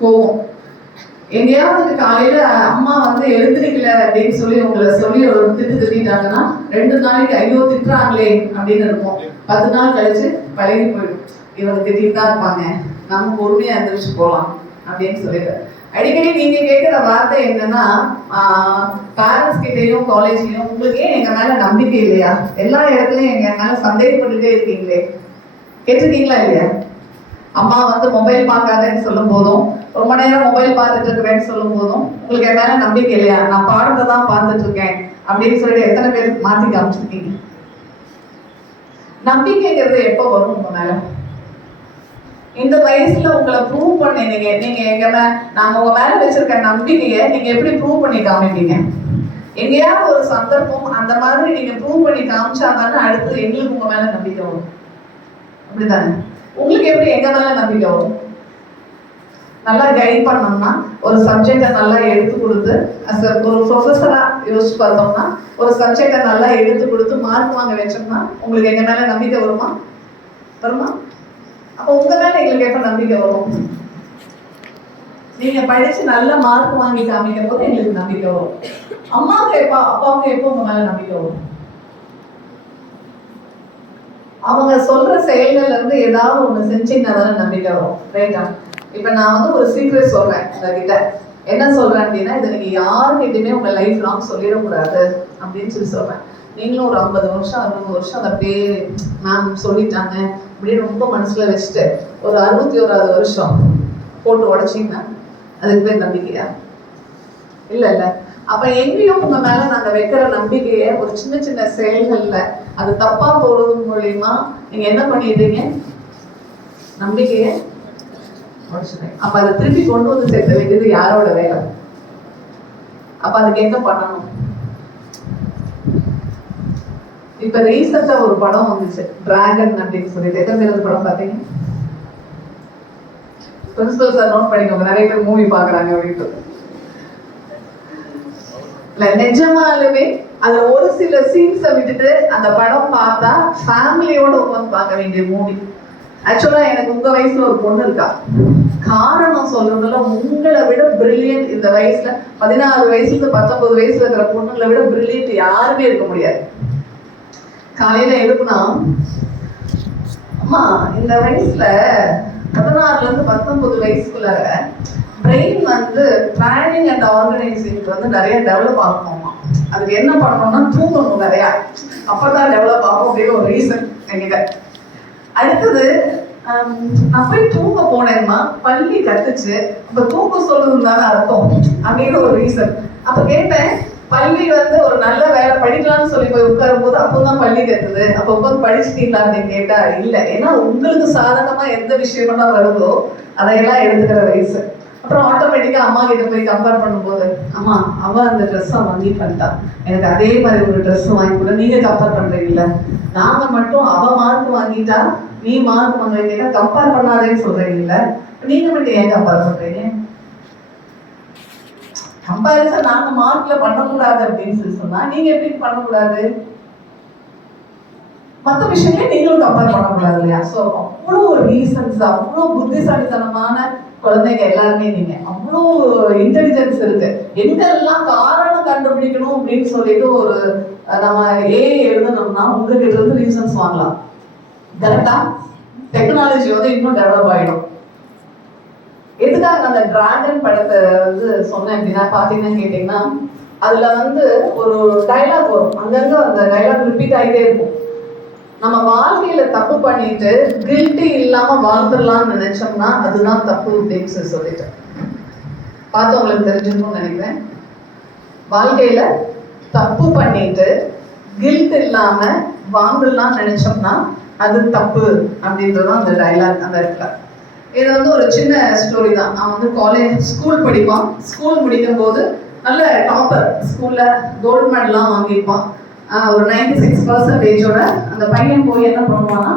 போவோம். எங்கேயாவது காலையில அம்மா வந்து எழுந்திருக்கல அப்படின்னு சொல்லி உங்களை சொல்லி ஒரு திட்டாங்கன்னா 2 நாளைக்கு ஐயோ திட்டுறாங்களே அப்படின்னு இருக்கும். 10 நாள் கழிச்சு பழகி போயிடும். இவங்க திட்டிட்டு தான் இருப்பாங்க, நம்ம பொறுமையா எந்திரிச்சு போகலாம் அப்படின்னு சொல்லிட்டு. அடிக்கடி நீங்க கேட்கிற வார்த்தை என்னன்னா, பேரண்ட்ஸ் கிட்டையும் காலேஜ்லயும் உங்களுக்கு ஏன் எங்க மேல நம்பிக்கை இல்லையா, எல்லா இடத்துலயும் எங்க மேல சந்தேகப்பட்டுட்டே இருக்கீங்களே, கேட்டிருக்கீங்களா இல்லையா? அம்மா வந்து மொபைல் பார்க்காதேன்னு சொல்லும் போதும், ரொம்ப நேரம் மொபைல் பார்த்துட்டு இருக்கிறேன்னு சொல்லும் போதும் உங்களுக்கு என் மேல நம்பிக்கை இல்லையா, நான் பாடத்தை தான் பார்த்துட்டு இருக்கேன் அப்படின்னு சொல்லிட்டு எத்தனை பேருக்கு மாத்தி காமிச்சிருக்கீங்க? நம்பிக்கைங்கிறது எப்போ வரும் உங்க மேல? இந்த வயசுல உங்களை ப்ரூவ் பண்ணீங்க. நீங்க எங்க நாங்க உங்க மேல வச்சிருக்க நம்பிக்கையை நீங்க எப்படி ப்ரூவ் பண்ணி காமிப்பீங்க? எங்கேயாவது ஒரு சந்தர்ப்பம் அந்த மாதிரி நீங்க ப்ரூவ் பண்ணி காமிச்சாதானே அடுத்து எங்களுக்கு உங்க மேல நம்பிக்கை வரும். அப்படிதானே? உங்களுக்கு எப்படி எங்க மேல நம்பிக்கை வரும்? நல்லா கைட் பண்ணோம்னா, ஒரு சப்ஜெக்டை நல்லா எடுத்து கொடுத்து ஒரு ப்ரொஃபஸரா யோசிச்சு பார்த்தோம்னா, ஒரு சப்ஜெக்டை நல்லா எடுத்து கொடுத்து மார்க் வாங்க வச்சோம்னா உங்களுக்கு எங்க மேல நம்பிக்கை வருமா? வருமா? அப்போ உங்க மேல எங்களுக்கு எப்ப நம்பிக்கை வரும்? நீங்க படிச்சு நல்ல மார்க் வாங்கி காமிக்கும் போது எங்களுக்கு நம்பிக்கை வரும். அம்மாவுக்கு எப்ப அப்பாவுக்கு எப்போ உங்க மேல நம்பிக்கை வரும்? அவங்க சொல்ற செயல்கள்ல இருந்து ஏதாவது ஒண்ணு செஞ்சீங்கன்னா தானே நம்பிக்கை வரும். ரைட்டா? இப்ப நான் வந்து ஒரு சீக்ரெட் சொல்றேன் உங்ககிட்ட. என்ன சொல்றேன் அப்படின்னா, இதை நீங்க யாருக்கிட்டையுமே உங்க லைஃப் லாங் சொல்லிடக்கூடாது அப்படின்னு சொல்லி சொல்றேன். நீங்களும் ஒரு 50 வருஷம் 60 வருஷம் அதை அப்படியே மேம் சொல்லிட்டாங்க அப்படின்னு ரொம்ப மனசுல வச்சுட்டு ஒரு 61வது வருஷம் போட்டு உடைச்சிங்கன்னா அதுக்கு பேர் நம்பிக்கையா? இல்ல இல்ல. அப்ப எங்கேயும் உங்க மேல நாங்க வைக்கிற நம்பிக்கைய ஒரு சின்ன சின்ன செயல்கள்ல அது தப்பா போறது மூலியமா நீங்க என்ன பண்ணிடுறீங்க? நம்பிக்கைய உடைச்சிடுறீங்க. அப்ப அதை திருப்பி கொண்டு வந்து சேர்த்த வேண்டியது யாரோட வேலை? அப்ப அதுக்கு என்ன பண்ணணும்? இப்ப ரீசெண்டா ஒரு படம் வந்துச்சு, டிராகன் அப்படின்னு சொல்லிட்டு. எத்தனை பேர் அந்த படம் பார்த்தீங்க? பிரின்சிபல் சார் நோட் பண்ணிக்கோங்க, நிறைய பேர் மூவி பாக்குறாங்க அப்படின்ட்டு. நிஜமாலுமே அந்த ஒரு சில சீன்ஸை விட்டுட்டு அந்த படம் பார்த்தா ஃபேமிலியோட உட்காந்து பார்க்க வேண்டிய மூவி. ஆக்சுவலா எனக்கு உங்க வயசுல ஒரு பொண்ணு இருக்கா. காரணம் சொல்றதுல உங்களை விட பிரில்லியன்ட் இந்த வயசுல 16 வயசுல இருந்து 19 வயசுல இருக்கிற பொண்ணுங்களை விட பிரில்லியன்ட் யாருமே இருக்க முடியாது. காலையில எழுப்புனா, அம்மா இந்த வயசுல 16ல இருந்து 19 வயசுக்குள்ள பிரெயின் வந்து பிளானிங் அண்ட் ஆர்கனைசிங் வந்து நிறைய டெவலப் ஆகணுமா. அதுக்கு என்ன பண்ணணும்னா தூங்கணும் நிறையா, அப்பதான் டெவலப் ஆகும் அப்படின்னு ஒரு ரீசன் என்கிட்ட. அடுத்தது நான் போய் தூங்க போனேன்னா பள்ளி கத்துச்சு, அப்ப தூங்க சொல்றதுன்னு தானே அர்த்தம் அப்படின்னு ஒரு ரீசன். அப்ப கேட்டேன், பள்ளி வந்து ஒரு நல்ல வேலை படிக்கலாம்னு சொல்லி போய் உட்காரும் போது அப்போதான் பள்ளி கத்துது, அப்ப உட்காந்து படிச்சுட்டீங்களா அப்படின்னு கேட்டா இல்ல. ஏன்னா உங்களுக்கு சாதகமா எந்த விஷயமெல்லாம் வருதோ அதையெல்லாம் எடுத்துக்கிற வயசு. அப்புறம் ஆட்டோமேட்டிக்கா அம்மா கிட்ட போய் கம்பேர் பண்ணும்போது, அம்மா அவ அந்த ட்ரெஸ்ஸை வாங்கி பண்ணிட்டா, எனக்கு அதே மாதிரி ஒரு ட்ரெஸ் வாங்கி கூட நீங்க கம்பேர் பண்றீங்கல்ல. நாங்க மட்டும் அவ மார்க் வாங்கிட்டா நீ மார்க் வாங்குறீங்க, கம்பேர் பண்ணாதேன்னு சொல்றீங்கல்ல, நீங்க மட்டும் ஏன் கம்பேர் பண்றீங்க? கம்பேரிசன் நாங்க மார்க்ல பண்ணக்கூடாது அப்படின்னு சொல்லி சொன்னா நீங்க எப்படி பண்ணக்கூடாது? மற்ற விஷயங்களே நீங்களும் கம்பேர் பண்ணக்கூடாது இல்லையா? ஸோ அவ்வளோ ரீசன்ஸ், அவ்வளோ புத்திசாலித்தனமான குழந்தைங்க எல்லாருமே. நீங்க அவ்வளோ இன்டெலிஜென்ஸ் இருக்கு. எங்கெல்லாம் காரணம் கண்டுபிடிக்கணும் அப்படின்னு சொல்லிட்டு ஒரு நம்ம எழுதணும்னா உங்ககிட்ட இருந்து ரீசன்ஸ் வாங்கலாம். கரெக்டா? டெக்னாலஜி வந்து இன்னும் டெவலப் ஆயிடும். எதுக்காக அந்த டிராகன் படத்தை வந்து சொன்னேன் அப்படின்னா, பாத்தீங்கன்னு கேட்டீங்கன்னா, அதுல வந்து ஒரு டைலாக் வரும், அங்கங்க அந்த டைலாக் ரிப்பீட் ஆகிட்டே இருக்கும். நம்ம வாழ்க்கையில தப்பு பண்ணிட்டு கில்ட்டி இல்லாம வாழ்ந்துடலாம்னு நினைச்சோம்னா அதுதான் தப்பு அப்படின்னு சொல்லிட்டு பார்த்து உங்களுக்கு தெரிஞ்சிருக்கும்னு நினைக்கிறேன். வாழ்க்கையில தப்பு பண்ணிட்டு கில்ட் இல்லாம வாழ்ந்துடலாம்னு நினைச்சோம்னா அது தப்பு அப்படின்றதான் அந்த டைலாக் அந்த இடத்துல. இது வந்து ஒரு சின்ன ஸ்டோரி தான். நான் வந்து ஸ்கூல் படிப்பான். ஸ்கூல் முடிக்கும் போது நல்ல டாப்பர், ஸ்கூல்ல கோல்டு மெடல்லாம் வாங்கியிருப்பான். ஒரு 96% அந்த பையன் போய் என்ன பண்ணுவான்னா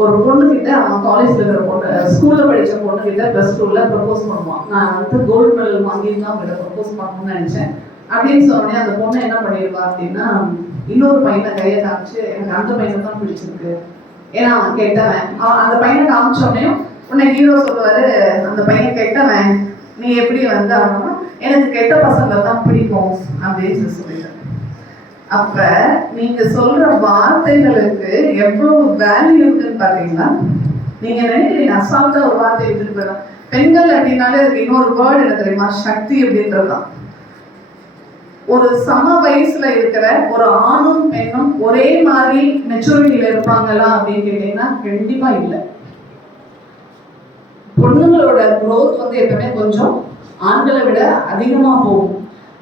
ஒரு பொண்ணுகிட்ட, அவன் காலேஜ்ல இருக்கிற பொண்ணு, ஸ்கூல்ல படிச்ச பொண்ணுகிட்ட +2ல ப்ரப்போஸ் பண்ணுவான். நான் வந்து கோல்டு மெடல் வாங்கியிருந்தா அவங்ககிட்ட ப்ரப்போஸ் பண்ணணும்னு நினைச்சேன் அப்படின்னு சொன்னோடனே அந்த பொண்ணு என்ன பண்ணிடுவா அப்படின்னா இன்னொரு பையனை கையை காமிச்சு எனக்கு அந்த பையனை தான் பிடிச்சிருக்கு, ஏன்னா அவன் கெட்டவன். அந்த பையனை காமிச்சோடனே உன்னை ஹீரோ சொல்லுவாரு, அந்த பையன் கெட்டவன், நீ எப்படி வந்து அவனா எனக்கு கெட்ட பசங்களை தான் பிடிக்கும் அப்படின்னு சொல்லிட்டு. அப்ப நீங்க சொல்ற வார்த்தைகளுக்கு எவ்வளவு வேல்யூ இருக்குன்னு பாத்தீங்களா? நீங்க நினைக்கிறீங்க அசால்ட்டா ஒரு வார்த்தை எடுத்துட்டு போயிடும். பெண்கள் அப்படின்னாலே அதுக்கு இன்னொரு வேர்டு என்ன தெரியுமா? சக்தி அப்படின்றதுதான். ஒரு சம வயசுல இருக்கிற ஒரு ஆணும் பெண்ணும் ஒரே மாதிரி மெச்சூரிட்டியில இருப்பாங்களா அப்படின்னு கேட்டீங்கன்னா கண்டிப்பா இல்லை. பொண்ணுங்களோட growth வந்து எப்பவுமே கொஞ்சம் ஆண்களை விட அதிகமா போகும்.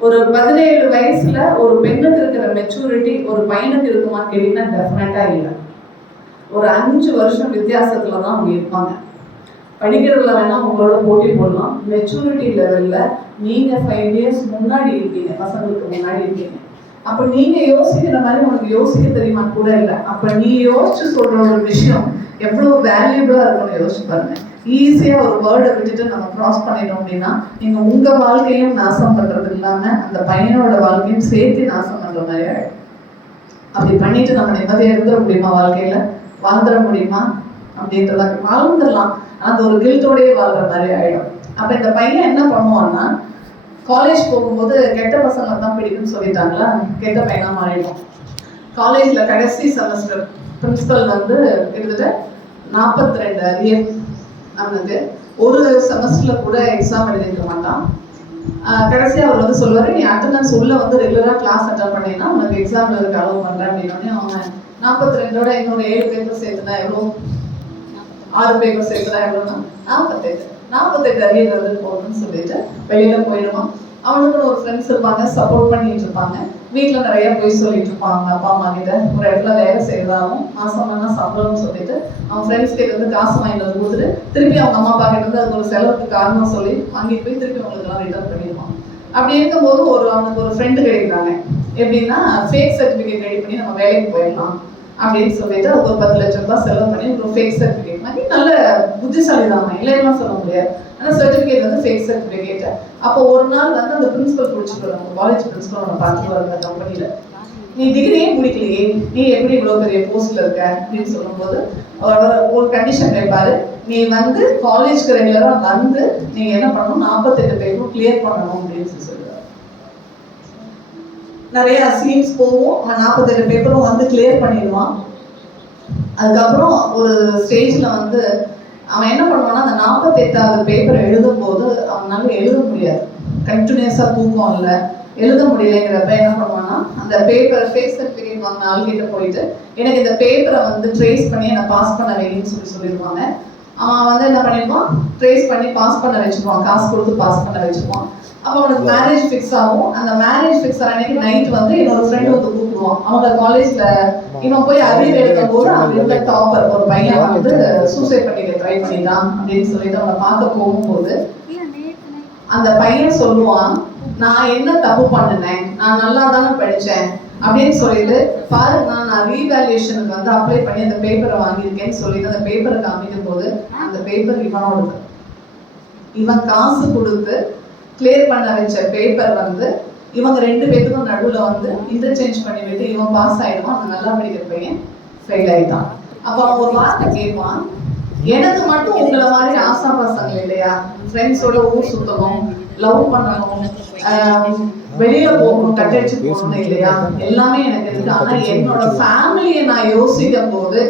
ஒரு 17 வயசுல ஒரு பெண்ணுக்கு இருக்கிற மெச்சூரிட்டி ஒரு பையனுக்கு இருக்குமான்னு கேட்டீங்கன்னா டெஃபினட்டா இல்லை. ஒரு 5 வருஷம் வித்தியாசத்துல தான் அவங்க இருப்பாங்க. படிக்கிறதுல வேணா உங்களோட போட்டி போடலாம். மெச்சூரிட்டி லெவல்ல நீங்க 5 இயர்ஸ் முன்னாடி இருக்கீங்க, பசங்களுக்கு முன்னாடி இருக்கீங்க. அப்ப நீங்க யோசிக்கிற மாதிரி உனக்கு யோசிக்க தெரியுமா கூட இல்லை. அப்ப நீ யோசிச்சு சொல்ற ஒரு விஷயம் எவ்வளவு வேல்யூபிளா இருக்கும்னு யோசிச்சு பாருங்க. ஈஸியா ஒரு வேர்டை விட்டுட்டு நம்ம கிராஸ் பண்ணிட்டோம் அப்படின்னா நீங்க உங்க வாழ்க்கையும் நாசம் பண்றது இல்லாம அந்த பையனோட வாழ்க்கையும் சேர்த்து நாசம் பண்ற மாதிரி ஆயிடும். அப்படி பண்ணிட்டு நம்ம நிம்மதியா இருந்துட முடியுமா? வாழ்க்கையில வாழ்ந்துட முடியுமா? அப்படின்றத வாழ்ந்துடலாம், அந்த ஒரு கில்ட்டோடயே வாழ்ற மாதிரி ஆயிடும். அப்ப இந்த பையன் என்ன பண்ணுவான்னா காலேஜ் போகும்போது கெட்ட பசங்களை தான் பிடிக்கும்னு சொல்லிட்டாங்களா, கெட்ட பையனா மாறிடும். காலேஜ்ல கடைசி செமஸ்டர் பிரின்சிபல் வந்து கிட்டத்தட்ட 42 அரியர் அவனுக்கு, ஒரு செமஸ்டர்ல கூட எக்ஸாம் எழுதிக்க மாட்டான். கடைசியாக அவர் வந்து சொல்லுவாரு, நீ அட்டண்டன்ஸ் உள்ள வந்து ரெகுலரா கிளாஸ் அட்டன் பண்ணீங்கன்னா உனக்கு எக்ஸாம்ல இருக்க அலோவ் பண்றேன் அப்படின்னு. அவன் 42ஓட இன்னொரு 7 பேப்பர் சேர்த்துனா எவ்வளோ, 6 பேப்பர் சேர்த்துனா எவ்வளோன்னா 48 அரியர் வந்து போகணும்னு சொல்லிட்டு வெளியில போயிடுவான். அவனுக்கு ஒரு ஃப்ரெண்ட்ஸ் இருப்பாங்க, சப்போர்ட் பண்ணிட்டு இருப்பாங்க. வீட்டில் நிறைய போய் சொல்லிட்டு இருப்பாங்க அப்பா அம்மா கிட்ட. ஒரு இடத்துல வேலை செய்யறாவும் மாசமான சம்பளம்னு சொல்லிட்டு அவன் ஃப்ரெண்ட்ஸ் கிட்ட இருந்து காசு வாங்கிட்டு வந்து கொடுத்துட்டு திருப்பி அவங்க அம்மா அப்பா கிட்ட இருந்து அதுக்கு ஒரு செலவுக்கு காரணம் சொல்லி வாங்கிட்டு போய் திருப்பி அவங்களுக்கு எல்லாம் ரிட்டர்ன் பண்ணிடுவான். அப்படி இருக்கும்போது அவனுக்கு ஒரு ஃப்ரெண்டு கிடைக்கிறாங்க. எப்படின்னா ஃபேக் சர்டிஃபிகேட் ரெடி பண்ணி நம்ம வேலைக்கு போயிடலாம் அப்படின்னு சொல்லிட்டு அதுக்கு ஒரு 10 லட்சம் ரூபாய் செலவு பண்ணி ஒரு ஃபேக் சர்டிஃபிகேட் வாங்கி, நல்ல புத்திசாலி தான், இல்லைன்னு சொல்ல முடியாது. ஆனால் சர்டிஃபிகேட் வந்து ஃபேக் சர்டிஃபிகேட். அப்போ ஒரு நாள் வந்து அந்த பிரின்சிபல் பிடிச்சிட்டு வராங்க, காலேஜ் பிரின்சிபல் அவனை பார்த்துட்டு வர அந்த கம்பெனியில. நீ டிகிரியே முடிக்கலையே, நீ எப்படி இவ்வளோ பெரிய போஸ்ட்ல இருக்க அப்படின்னு சொல்லும்போது ஒரு கண்டிஷன் வைப்பாரு, நீ வந்து காலேஜ்க்கு ரெகுலரா வந்து நீ என்ன பண்ணணும், 48 பேப்பரும் கிளியர் பண்ணணும் அப்படின்னு சொல்லுவாரு. நிறைய சீன்ஸ் போகும், அவன் 48 பேப்பரும் வந்து கிளியர் பண்ணிடுவான். அதுக்கப்புறம் ஒரு ஸ்டேஜ்ல வந்து அவன் என்ன பண்ணுவான்னா அந்த 48வது பேப்பரை எழுதும் போது அவனால எழுத முடியாது, கண்டினியூஸா தூக்கம் இல்லை, எழுத முடியலைங்கிறப்ப என்ன பண்ணுவான்னா அந்த பேப்பர் ஃபேக் சர்டிஃபிகேட் வாங்கின ஆள்கிட்ட போயிட்டு எனக்கு இந்த பேப்பரை வந்து ட்ரேஸ் பண்ணி என்னை பாஸ் பண்ண வைன்னு சொல்லிடுவாங்க. அவன் வந்து என்ன பண்ணிடுவான், ட்ரேஸ் பண்ணி பாஸ் பண்ண வச்சுக்குவான், காசு கொடுத்து பாஸ் பண்ண வச்சுக்குவான். அப்போ அவனுக்கு மேரேஜ் ஃபிக்ஸ் ஆகும். அந்த மேரேஜ் ஃபிக்ஸ் ஆன அன்னைக்கு நைட் வந்து என்னோட ஃப்ரெண்ட் வந்து கூப்பிடுவான். அவங்க காலேஜ்ல இவன் போய் அரியர் எழுதும் போது அவங்க இருந்த டாப்பர் ஒரு பையன் வந்து சூசைட் பண்ணிக்க ட்ரை பண்ணிட்டான் அப்படின்னு சொல்லிட்டு அவனை பார்க்க போகும்போது அந்த பையன் சொல்லுவான், நான் என்ன தப்பு பண்ணினேன், நான் நல்லா தானே படித்தேன் அப்படின்னு சொல்லிட்டு பாருங்க, நான் ரீவேல்யூஷனுக்கு வந்து அப்ளை பண்ணி அந்த பேப்பரை வாங்கியிருக்கேன்னு சொல்லிட்டு அந்த பேப்பரை காமிக்கும் போது அந்த பேப்பர் இவனோட இருக்கு. இவன் காசு கொடுத்து கிளியர் பண்ண வச்ச பேப்பர் வந்து இவங்க 2 பேருக்கும் நடுவில் வந்து இன்டர்சேஞ்ச் பண்ணி விட்டு இவன் பாஸ் ஆயிடுவான், அந்த நல்லா படிக்கிற பையன் ஃபெயில் ஆயிட்டான். அப்போ அவன் ஒரு வார்த்தை கேட்பான், எனக்கு மட்டும் உங்களை மாதிரி ஆசா பசங்க இல்லையா, ஃப்ரெண்ட்ஸோட ஊர் சுத்தணும், லவ் பண்ணணும், வெளியில போகணும், கட்டடிச்சு போகணும் இல்லையா, எல்லாமே எனக்கு இருக்கு. ஆனா என்னோட ஃபேமிலியை நான் யோசிக்கும் போது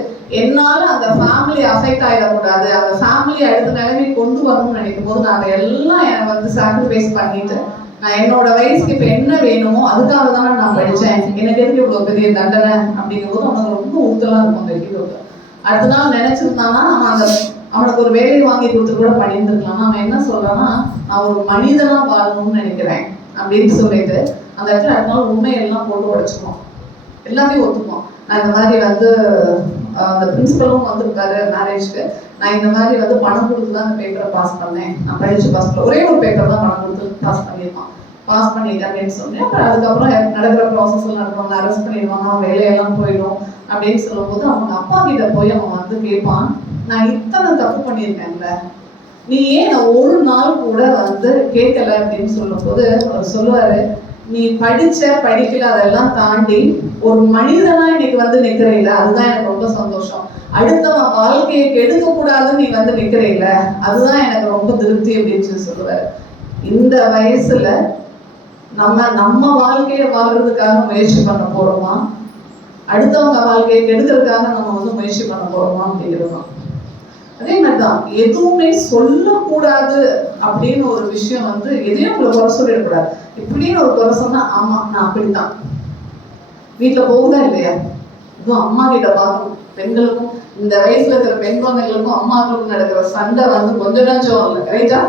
என்னால அந்த ஃபேமிலி அஃபெக்ட் ஆகிடக்கூடாது, அந்த ஃபேமிலி அடுத்த நிலைமை கொண்டு வரணும்னு நினைக்கும் போது நான் அதை எல்லாம் எனக்கு வந்து சாக்ரிஃபைஸ் பண்ணிட்டு நான் என்னோட வயசுக்கு இப்போ என்ன வேணுமோ அதுக்காக தானே நான் படித்தேன், எனக்கு எதுக்கு இவ்வளோ பெரிய தண்டனை அப்படிங்கும் போது அவனுக்கு ரொம்ப உறுத்தலாக இருக்கும் அந்த ஹீரோக்கு. அடுத்த நாள் நினைச்சிருந்தானா அவனுக்கு ஒரு வேலையை வாங்கி கொடுத்து கூட பண்ணியிருந்துருக்கலாம். அவன் என்ன சொல்றான்னா, நான் ஒரு மனிதனா வாழணும்னு நினைக்கிறேன் அப்படின்னு சொல்லிட்டு அந்த இடத்துல அடுத்த நாள் உண்மையெல்லாம் போட்டு உடைச்சுக்குவோம், எல்லாத்தையும் ஒத்துக்குவோம். நான் இந்த மாதிரி வந்து அந்த பிரின்சிபலும் வந்திருக்காரு மேரேஜ்க்கு, நான் இந்த மாதிரி வந்து பணம் கொடுத்து தான் அந்த பேப்பரை பாஸ் பண்ணேன், நான் படிச்சு பாஸ் பண்ண ஒரே ஒரு பேப்பர் தான் பணம் கொடுத்து பாஸ் பண்ணியிருப்பான், பாஸ் பண்ணிட்டேன் அப்படின்னு சொன்னேன். அப்புறம் அதுக்கப்புறம் நடக்கிற ப்ராசஸ்ல நடக்கிறவங்க அரெஸ்ட் பண்ணிடுவாங்க, அவன் வேலையெல்லாம் போயிடும் அப்படின்னு சொல்லும்போது அவங்க அப்பா கிட்ட போய் அவன் வந்து கேட்பான், நான் இத்தனை தப்பு பண்ணியிருக்கேன்ல, நீ ஏன் நான் ஒரு நாள் கூட வந்து கேட்கல அப்படின்னு சொல்லும்போது அவர் சொல்லுவாரு, நீ படிக்கல அதெல்லாம் தாண்டி ஒரு மனிதனா இன்னைக்கு வந்து நிக்கிறீல, அதுதான் எனக்கு ரொம்ப சந்தோஷம். அடுத்தவன் வாழ்க்கையை கெடுக்க கூடாதுன்னு நீ வந்து நிக்கிறீல, அதுதான் எனக்கு ரொம்ப திருப்தி அப்படின்னு சொல்லுவாரு. இந்த வயசுல நம்ம வாழ்க்கையை வாழ்றதுக்காக முயற்சி பண்ண போறோமா, அடுத்தவங்க வாழ்க்கையை கெடுக்கிறதுக்காக நம்ம வந்து முயற்சி பண்ண போறோமா அப்படிங்கிறோம். அதே மாதிரிதான் எதுவுமே சொல்லக்கூடாது அப்படின்னு ஒரு விஷயம் வந்து எதையும் உங்களை குறை சொல்லிடக்கூடாது. இப்படின்னு ஒரு குறை சொன்னா, ஆமா நான் அப்படித்தான், வீட்டுல போகுதா இல்லையா, இதுவும் அம்மா கிட்ட பார்க்கணும். பெண்களுக்கும் இந்த வயசுல இருக்கிற பெண் குழந்தைகளுக்கும் அம்மாக்களுக்கும் நடக்கிற சண்டை வந்து கொஞ்சம் நஞ்சம் இல்லை, ரைட்டா?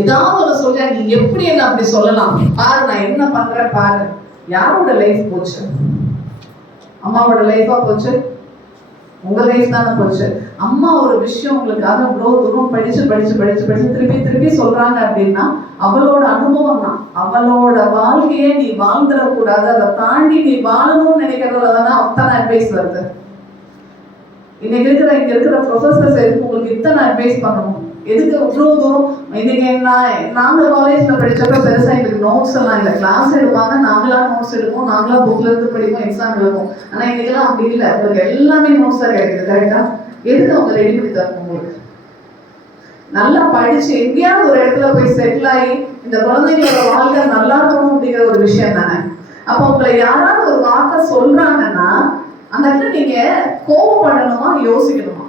ஏதாவது ஒரு சொல்ற, நீ எப்படி என்ன அப்படி சொல்லலாம், பாரு நான் என்ன பண்றேன் பாரு. யாரோட லைஃப் போச்சு? அம்மாவோட லைஃபா போச்சு? உங்க லைஃப் தானே போச்சு. அம்மா ஒரு விஷயம் உங்களுக்காக இவ்வளவு தூரம் படிச்சு திருப்பி சொல்றாங்க அப்படின்னா அவளோட அனுபவம் தான், அவளோட வாழ்க்கையே நீ வாழ்ந்துடக்கூடாது, அதை தாண்டி நீ வாழணும்னு நினைக்கிறதுல தானே அத்தனை அட்வைஸ் வருது. இங்க இருக்கிற ப்ரொஃபசர்ஸ் எதுக்கு உங்களுக்கு இத்தனை அட்வைஸ் பண்ணணும், எதுக்கு இவ்வளவு தூரம்? இன்னைக்கு நாங்க காலேஜ்ல படிச்சப்ப பெருசா எங்களுக்கு நோட்ஸ் எல்லாம் இல்லை, கிளாஸ் எடுப்பாங்க, நாங்களா நோட்ஸ் எடுப்போம், நாங்களா புக்ல இருந்து படிப்போம், எக்ஸாம் எழுதுவோம். ஆனா இன்னைக்கெல்லாம் அப்படி இல்லை, உங்களுக்கு எல்லாமே நோட்ஸ் தான் கிடைக்குது, கரெக்டா? எதுக்கு அவங்க ரெடி பண்ணி தரணும்? உங்களுக்கு நல்லா படிச்சு எங்கேயாவது ஒரு இடத்துல போய் செட்டில் ஆகி இந்த குழந்தைங்களோட வாழ்க்கை நல்லா இருக்கணும் அப்படிங்கிற ஒரு விஷயம் தானே. அப்போ உங்களை யாராவது ஒரு வார்த்தை சொல்றாங்கன்னா அந்த இடத்துல நீங்க கோபப்படணுமா யோசிக்கணுமா?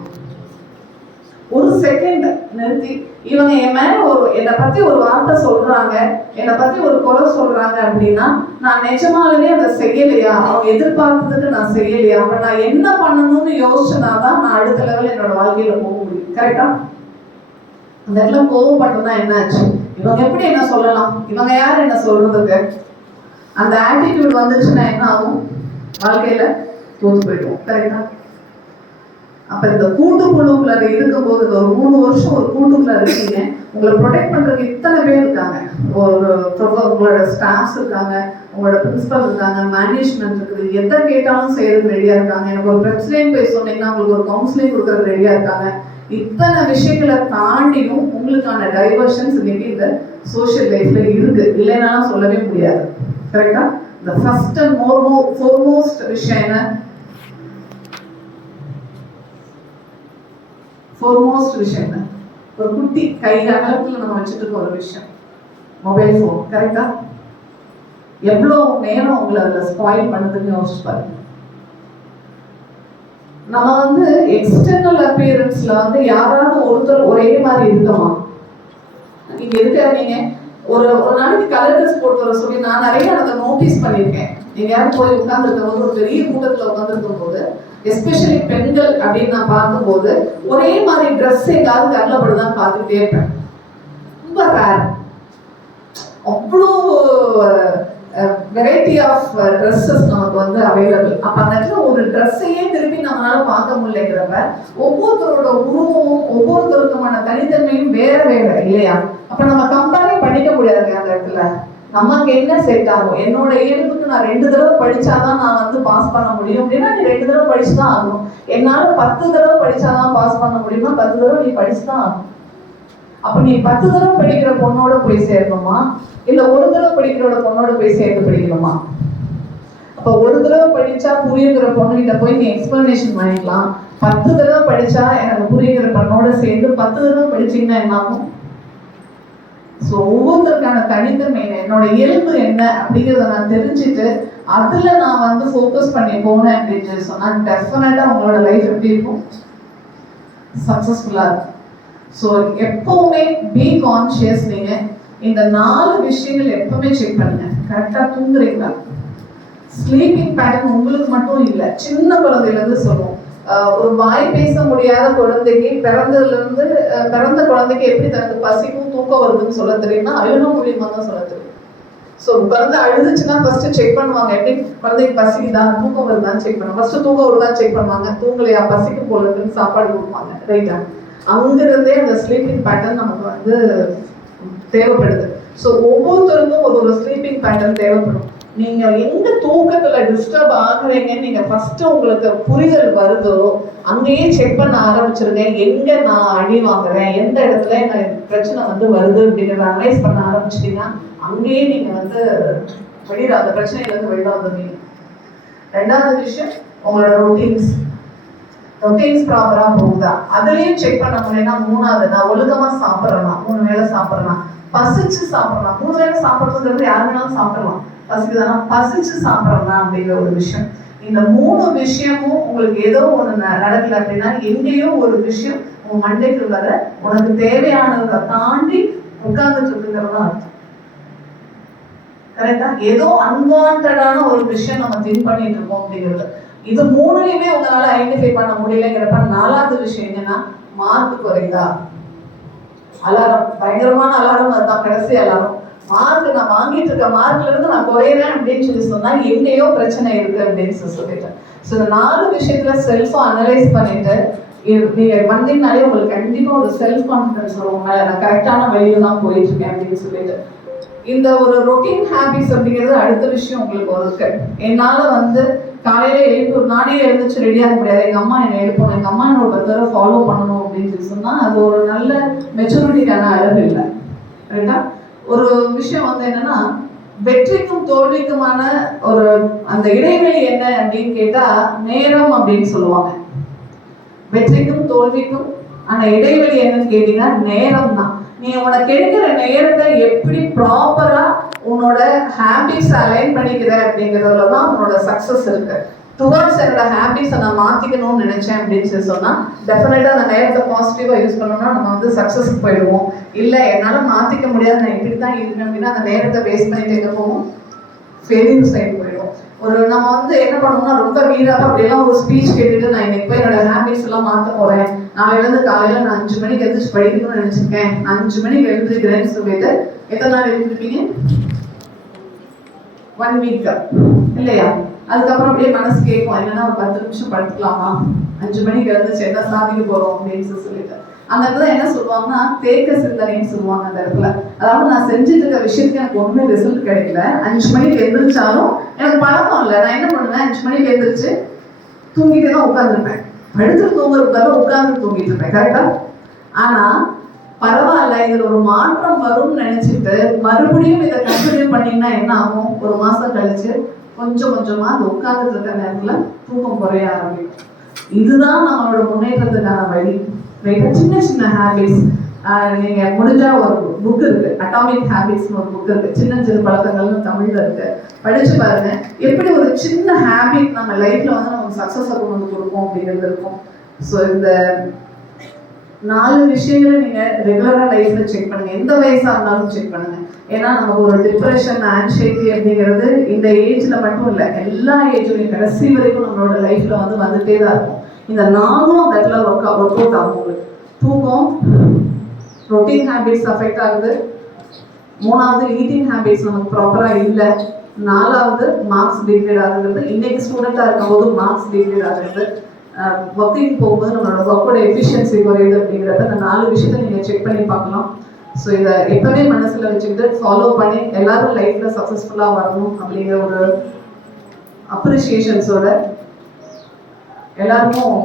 ஒரு செகண்ட் நிறுத்தி, இவங்க என் மேல என்னை பத்தி ஒரு வார்த்தை சொல்றாங்க, என்னை பத்தி ஒரு குறை சொல்றாங்க அப்படின்னா நான் நிஜமாலுமே அதை செய்யலையா, அவங்க எதிர்பார்த்ததுக்கு நான் செய்யலையா, அப்ப நான் என்ன பண்ணணும்னு யோசிச்சனாதான் நான் அடுத்த லெவல் என்னோட வாழ்க்கையில போக முடியும், கரெக்டா? அந்த இடத்துல கோவப்பட்டதா என்ன ஆச்சு? இவங்க எப்படி என்ன சொல்லலாம், இவங்க யார் என்ன சொல்றதுக்கு? அந்த ஆட்டிடியூட் வந்துச்சுன்னா என்ன ஆகும்? வாழ்க்கையில தோத்து போயிடுவோம், கரெக்டா? அப்ப இந்த கூட்டுக்குழுக்குள்ள இருக்கும்போது ஒரு 3 வருஷம் ஒரு கூட்டுக்குள்ள இருக்கீங்க, உங்களை ப்ரொடெக்ட் பண்றதுக்கு இத்தனை பேர் இருக்காங்க, உங்களோட ஸ்டாஃப்ஸ் இருக்காங்க, உங்களோட பிரின்சிபல் இருக்காங்க, மேனேஜ்மெண்ட் இருக்குது, எதை கேட்டாலும் செய்யறதுக்கு ரெடியா இருக்காங்க, எனக்கு ஒரு பிரச்சனைன்னு போய் சொன்னீங்கன்னா உங்களுக்கு ஒரு கவுன்சிலிங் கொடுக்கறது ரெடியா இருக்காங்க. இத்தனை விஷயங்களை தாண்டியும் உங்களுக்கான டைவர்ஷன்ஸ் இன்னைக்கு இந்த சோஷியல் லைஃப்ல இருக்கு, இல்லைன்னாலும் சொல்லவே முடியாது, கரெக்டா? இந்த ஃபர்ஸ்ட் அண்ட் ஃபோர்மோஸ்ட் விஷயம் என்ன? விஷயம் ஒரு குட்டி கை அகலத்துல நம்ம வச்சுட்டு இருக்க ஒரு விஷயம், மொபைல் போன், கரெக்டா? எவ்வளவு நேரம் உங்களை அதுல ஸ்பாயில் பண்ணுதுன்னு யோசிச்சு பாருங்க. நம்ம வந்து எக்ஸ்டர்னல் அப்பியரன்ஸ்ல வந்து யாராவது ஒருத்தர் ஒரே மாதிரி இருக்கமா? நீங்க இருக்காதீங்க, ஒரு நாளைக்கு கலர் ட்ரெஸ் போட்டு வர சொல்லி நான் நிறைய அதை நோட்டீஸ் பண்ணியிருக்கேன். நீங்க யாரும் போய் உட்கார்ந்துருக்கும் போது, ஒரு பெரிய கூட்டத்துல உட்கார்ந்துருக்கும் போது, எஸ்பெஷலி பெண்கள் அப்படின்னு நான் பார்க்கும்போது ஒரே மாதிரி ட்ரெஸ் ஏதாவது கல்லப்படுதான் பார்த்துட்டே இருப்பேன். ரொம்ப ரேர், அவ்வளோ வெரைட்டி ஆஃப் ட்ரெஸ்ஸஸ் நமக்கு வந்து அவைலபிள். அப்ப அந்த இடத்துல ஒரு ட்ரெஸ்ஸையே திருப்பி நம்மளால பார்க்க முடியலைங்கிறப்ப ஒவ்வொருத்தரோட உருவமும் ஒவ்வொருத்தருக்குமான தனித்தன்மையும் வேற இல்லையா? அப்ப நம்ம கம்பேரே பண்ணிக்க முடியாதுங்க அந்த இடத்துல. நமக்கு என்ன செட் ஆகும்? என்னோட இயல்புக்கு நான் 2 தடவை படிச்சாதான் நான் வந்து பாஸ் பண்ண முடியும் அப்படின்னா நீ 2 தடவை படிச்சுதான் ஆகணும். என்னால 10 தடவை படிச்சாதான் பாஸ் பண்ண முடியுமா? 10 தடவை நீ படிச்சுதான் ஆகணும். அப்ப நீ 10 தடவை படிக்கிற பொண்ணோட போய் சேரணுமா, இல்ல ஒரு தடவை படிக்கிறோட பொண்ணோட போய் சேர்ந்து படிக்கணுமா? அப்ப ஒரு தடவை படிச்சா புரியுங்கிற பொண்ணுகிட்ட போய் நீ எக்ஸ்பிளனேஷன் வாங்கிக்கலாம். 10 தடவை படிச்சா எனக்கு புரியுங்கிற பொண்ணோட சேர்ந்து 10 தடவை படிச்சீங்கன்னா என்ன ஆகும்? ஸோ ஒவ்வொருத்தருக்கான தனித்தன்மை என்னோட இயல்பு என்ன அப்படிங்கிறத நான் தெரிஞ்சுட்டு அதுல நான் வந்து ஃபோக்கஸ் பண்ணி போனேன் அப்படின்னு சொன்னா டெஃபினட்டா உங்களோட லைஃப் எப்படி இருக்கும்? சக்சஸ்ஃபுல்லா இருக்கும். ஸோ எப்பவுமே பி கான்ஷியஸ். நீங்க இந்த 4 விஷயங்கள் எப்பவுமே செக் பண்ணுங்க. கரெக்டா தூங்குறீங்களா? ஸ்லீப்பிங் பேட்டர்ன் உங்களுக்கு மட்டும் இல்லை, சின்ன குழந்தையிலேருந்து சொல்லுவோம். ஒரு வாய் பேச முடியாத குழந்தைக்கு பிறந்த குழந்தைக்கு எப்படி தனக்கு பசிக்கும் தூக்கம் வருதுன்னு சொல்ல தெரியும்னா அழுக மூலியமா தான் சொல்ல தெரியும். ஸோ குழந்தை அழுதுச்சுன்னா ஃபர்ஸ்ட் செக் பண்ணுவாங்க, எப்படி குழந்தைக்கு பசிக்குதா தூக்கம் வருதான்னு செக் பண்ணுவாங்க. ஃபர்ஸ்ட் தூக்கம் வருதான்னு செக் பண்ணுவாங்க, தூங்கலையா பசிக்கு போலன்னு சாப்பாடு கொடுப்பாங்க. ரைட்டா? அங்கிருந்தே அந்த ஸ்லீப்பிங் பேட்டர்ன் நமக்கு தேவைப்படுது. ஸோ ஒவ்வொருத்தருக்கும் ஒரு ஸ்லீப்பிங் பேட்டர்ன் தேவைப்படும். நீங்க எங்க தூக்கத்துல டிஸ்டர்ப் ஆகுறீங்கன்னு நீங்க ஃபர்ஸ்ட் உங்களுக்கு புரிதல் வருதோ அங்கேயே செக் பண்ண ஆரம்பிச்சிருங்க. எங்க நான் அடி வாங்குறேன், எந்த இடத்துல எனக்கு பிரச்சனை வருது அப்படிங்கிறத அனலைஸ் பண்ண ஆரம்பிச்சிட்டீங்கன்னா அங்கேயே நீங்க அந்த பிரச்சனையில இருந்து வெளியில வந்துருவீங்க. 2வது விஷயம், உங்களோட ரொட்டீன்ஸ் ப்ராப்பரா போகுதா, அதுலயும் செக் பண்ண முடியும்னா 3வது, நான் ஒழுங்கமா சாப்பிட்றேன்னா, 3 வேளை சாப்பிட்றேன்னா, பசிச்சு சாப்பிடலாம். 3 வேளை சாப்பிட்றதுங்கிறது யார் வேணாலும் சாப்பிடலாம், பசிக்குதானா பசிச்சு சாப்பிட்றேன்னா அப்படிங்கிற ஒரு விஷயம். இந்த 3 விஷயமும் உங்களுக்கு ஏதோ ஒண்ணு நடக்கல அப்படின்னா எங்கேயோ ஒரு விஷயம் உங்க மண்டைக்கு வர உனக்கு தேவையானதை தாண்டி உட்கார்ந்துட்டு இருக்குங்கிறதா அர்த்தம். கரெக்டா? ஏதோ அன்வான்டான ஒரு விஷயம் நம்ம திங்க் பண்ணிட்டு இருக்கோம் அப்படிங்கிறது. இது 3லையுமே உங்களால ஐடென்டிஃபை பண்ண முடியலங்கிறப்ப 4வது விஷயம் என்னன்னா, மார்க் குறைந்தா. அலாரம், பயங்கரமான அலாரம், அதுதான் கடைசி அலாரம். நான் வாங்கிட்டு இருக்க மார்க்ல இருந்து நான் குறையிறேன் அப்படின்னு சொன்னா எங்கேயோ பிரச்சனை இருக்கு அப்படின்னு சொல்லிட்டேன். ஸோ இந்த 4 விஷயத்துல செல்ஃபா அனலைஸ் பண்ணிட்டு நீங்க வந்தீங்கனாலே உங்களுக்கு கண்டிப்பா ஒரு செல்ஃப் கான்ஃபிடன்ஸ் வரும், நான் கரெக்டான வழியில தான் போயிட்டு இருக்கேன் அப்படின்னு சொல்லிட்டு. இந்த ஒரு ரொட்டீன் ஹேபிட்ஸ் அப்படிங்கிறது அடுத்த விஷயம் உங்களுக்கு இருக்கு. என்னால காலையில நானே எழுந்துச்சு ரெடியாக முடியாது, எங்க அம்மா என்னை எழுப்பணும், எங்க அம்மா என்னோட 10 தடவை ஃபாலோ பண்ணணும் அப்படின்னு சொன்னா அது ஒரு நல்ல மெச்சூரிட்டிக்கான அளவு இல்லை. ரைட்டா? ஒரு விஷயம் என்னன்னா, வெற்றிக்கும் தோல்விக்குமான அந்த இடைவெளி என்ன அப்படின்னு கேட்டா நேரம் அப்படின்னு சொல்லுவாங்க. வெற்றிக்கும் தோல்விக்கும் ஆனா இடைவெளி என்னன்னு கேட்டீங்கன்னா நேரம் தான். நீ உனக்கு எடுக்கிற நேரத்தை எப்படி ப்ராப்பரா உன்னோட ஹேபிட்ஸ் அலைன் பண்ணிக்கிற அப்படிங்கிறதுல தான் உன்னோட சக்சஸ் இருக்கு. டுவர்ட்ஸ் என்னோட ஹேபிட்ஸை நான் மாற்றிக்கணும்னு நினைச்சேன் அப்படின்னு சொன்னால் டெஃபினட்டாக அந்த நேரத்தை பாசிட்டிவாக யூஸ் பண்ணோம்னா நம்ம சக்ஸஸ்க்கு போயிடுவோம். இல்லை என்னால் மாற்றிக்க முடியாது, நான் இப்படி தான் இருக்கேன் அப்படின்னா அந்த நேரத்தை வேஸ்ட் பண்ணிட்டு எங்கே போவோம், ஃபெயிலியர் சைடு போயிடுவோம். நம்ம என்ன பண்ணோம்னா ரொம்ப வீராக அப்படியெல்லாம் ஒரு ஸ்பீச் கேட்டுட்டு நான் இன்னைக்கு போய் என்னோட ஹேபிட்ஸ் எல்லாம் மாற்ற போகிறேன், நாளையிலேருந்து காலையில் நான் 5 மணிக்கு எழுந்திரிச்சு படிக்கணும்னு நினச்சிருக்கேன், நான் 5 மணிக்கு எழுந்திருக்கிறேன்னு சொல்லிட்டு எத்தனை நாள் எழுந்திருப்பீங்க? 1 வீக் இல்லையா? அதுக்கப்புறம் அப்படியே மனசு கேட்கும், என்னன்னா ஒரு 10 நிமிஷம் படுத்துக்கலாமா, 5 மணிக்கு எழுந்துச்சு என்ன சாதிக்க போறோம் அப்படின்னு சொல்லிட்டு. அந்த இடத்துல என்ன சொல்லுவாங்கன்னா தேக்க சிந்தனைன்னு சொல்லுவாங்க. அந்த இடத்துல அதாவது நான் செஞ்சுட்டு இருக்க விஷயத்துக்கு எனக்கு ஒண்ணுமே ரிசல்ட் கிடைக்கல, 5 மணிக்கு எழுந்திரிச்சாலும் எனக்கு பழக்கம் இல்லை, நான் என்ன பண்ணுவேன் 5 மணிக்கு எழுந்திரிச்சு தூங்கிட்டு தான் உட்காந்துருப்பேன். படுத்து தூங்குறதுக்காக உட்கார்ந்து தூங்கிட்டு இருப்பேன். கரெக்டா? ஆனா பரவாயில்ல, இதுல ஒரு மாற்றம் வரும்னு நினைச்சிட்டு மறுபடியும் இதை கண்டினியூ பண்ணீங்கன்னா என்ன ஆகும், ஒரு மாசம் கழிச்சு கொஞ்சம் கொஞ்சமா அந்த உட்கார்ந்துட்டு இருக்க நேரத்துல தூக்கம் குறைய ஆரம்பிக்கும். இதுதான் நம்மளோட முன்னேற்றத்துக்கான வழி. சின்ன சின்ன ஹேபிட்ஸ், நீங்க முடிஞ்சா ஒரு புக் இருக்கு, அட்டாமிக் ஹேபிட்ஸ்னு ஒரு புக் இருக்கு, சின்ன சின்ன பழக்கங்கள்னு தமிழ்ல இருக்கு, படிச்சு பாருங்க. எப்படி ஒரு சின்ன ஹேபிட் நம்ம லைஃப்ல நமக்கு சக்சஸ் கொண்டு கொடுக்கும் அப்படிங்கிறது இருக்கும். ஸோ இந்த 4 விஷயங்களை நீங்க ரெகுலரா லைஃப்ல செக் பண்ணுங்க, எந்த வயசா இருந்தாலும் செக் பண்ணுங்க. ஏன்னா நமக்கு ஒரு டிப்ரெஷன், ஆன்சைட்டி அப்படிங்கிறது இந்த ஏஜ்ல மட்டும் இல்லை, எல்லா ஏஜ்லையும் கடைசி வரைக்கும் நம்மளோட லைஃப்ல வந்துட்டே தான் இருக்கும். இந்த 4ம் அந்த இடத்துல ஒர்க் அவுட் ஆகும். உங்களுக்கு தூக்கம், ரொட்டீன் ஹேபிட்ஸ் அஃபெக்ட் ஆகுது, 3வது ஈட்டிங் ஹேபிட்ஸ் நமக்கு ப்ராப்பரா இல்லை, 4வது மார்க்ஸ் டிக்ரேட் ஆகுறது, இன்னைக்கு ஸ்டூடெண்டா இருக்கும் போது மார்க்ஸ் டிக்ரேட் ஆகுறது, ஒர்க்கிங் போகும்போது நம்மளோட ஒர்க்கோட எஃபிஷியன்சி குறையுது அப்படிங்கிறத இந்த 4 விஷயத்தை நீங்கள் செக் பண்ணி பார்க்கலாம். ஸோ இதை எப்பவுமே மனசில் வச்சுக்கிட்டு ஃபாலோ பண்ணி எல்லாரும் லைஃப்பில் சக்ஸஸ்ஃபுல்லாக வரணும் அப்படிங்கிற ஒரு அப்ரிஷியேஷன்ஸோட எல்லாருக்கும்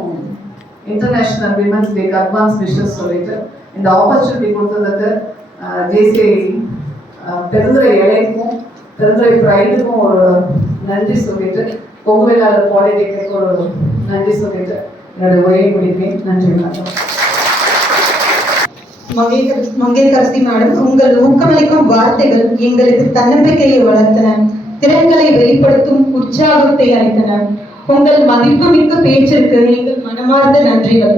இன்டர்நேஷ்னல் விமன்ஸ் டேக்கு அட்வான்ஸ் விஷஸ் சொல்லிட்டு இந்த ஆப்பர்ச்சுனிட்டி கொடுத்ததுக்கு ஜேசி பெருந்துறை இலைக்கும் பெருந்துறை ப்ரைடுக்கும் ஒரு நன்றி சொல்லிட்டு, பொங்குவேலாளர் பாலிடெக்னிக் ஒரு நன்றி சொல்லிட்டு என்னோட உரையை முடிப்பேன். நன்றி. வணக்கம். மங்கையர்கரசி மேடம், உங்கள் ஊக்கமளிக்கும் வார்த்தைகள் எங்களுக்கு தன்னம்பிக்கையை வளர்த்தன, திறன்களை வெளிப்படுத்தும் உற்சாகத்தை அளித்தன. உங்கள் மதிப்புமிக்க பேச்சிற்கு எங்கள் மனமார்ந்த நன்றிகள்.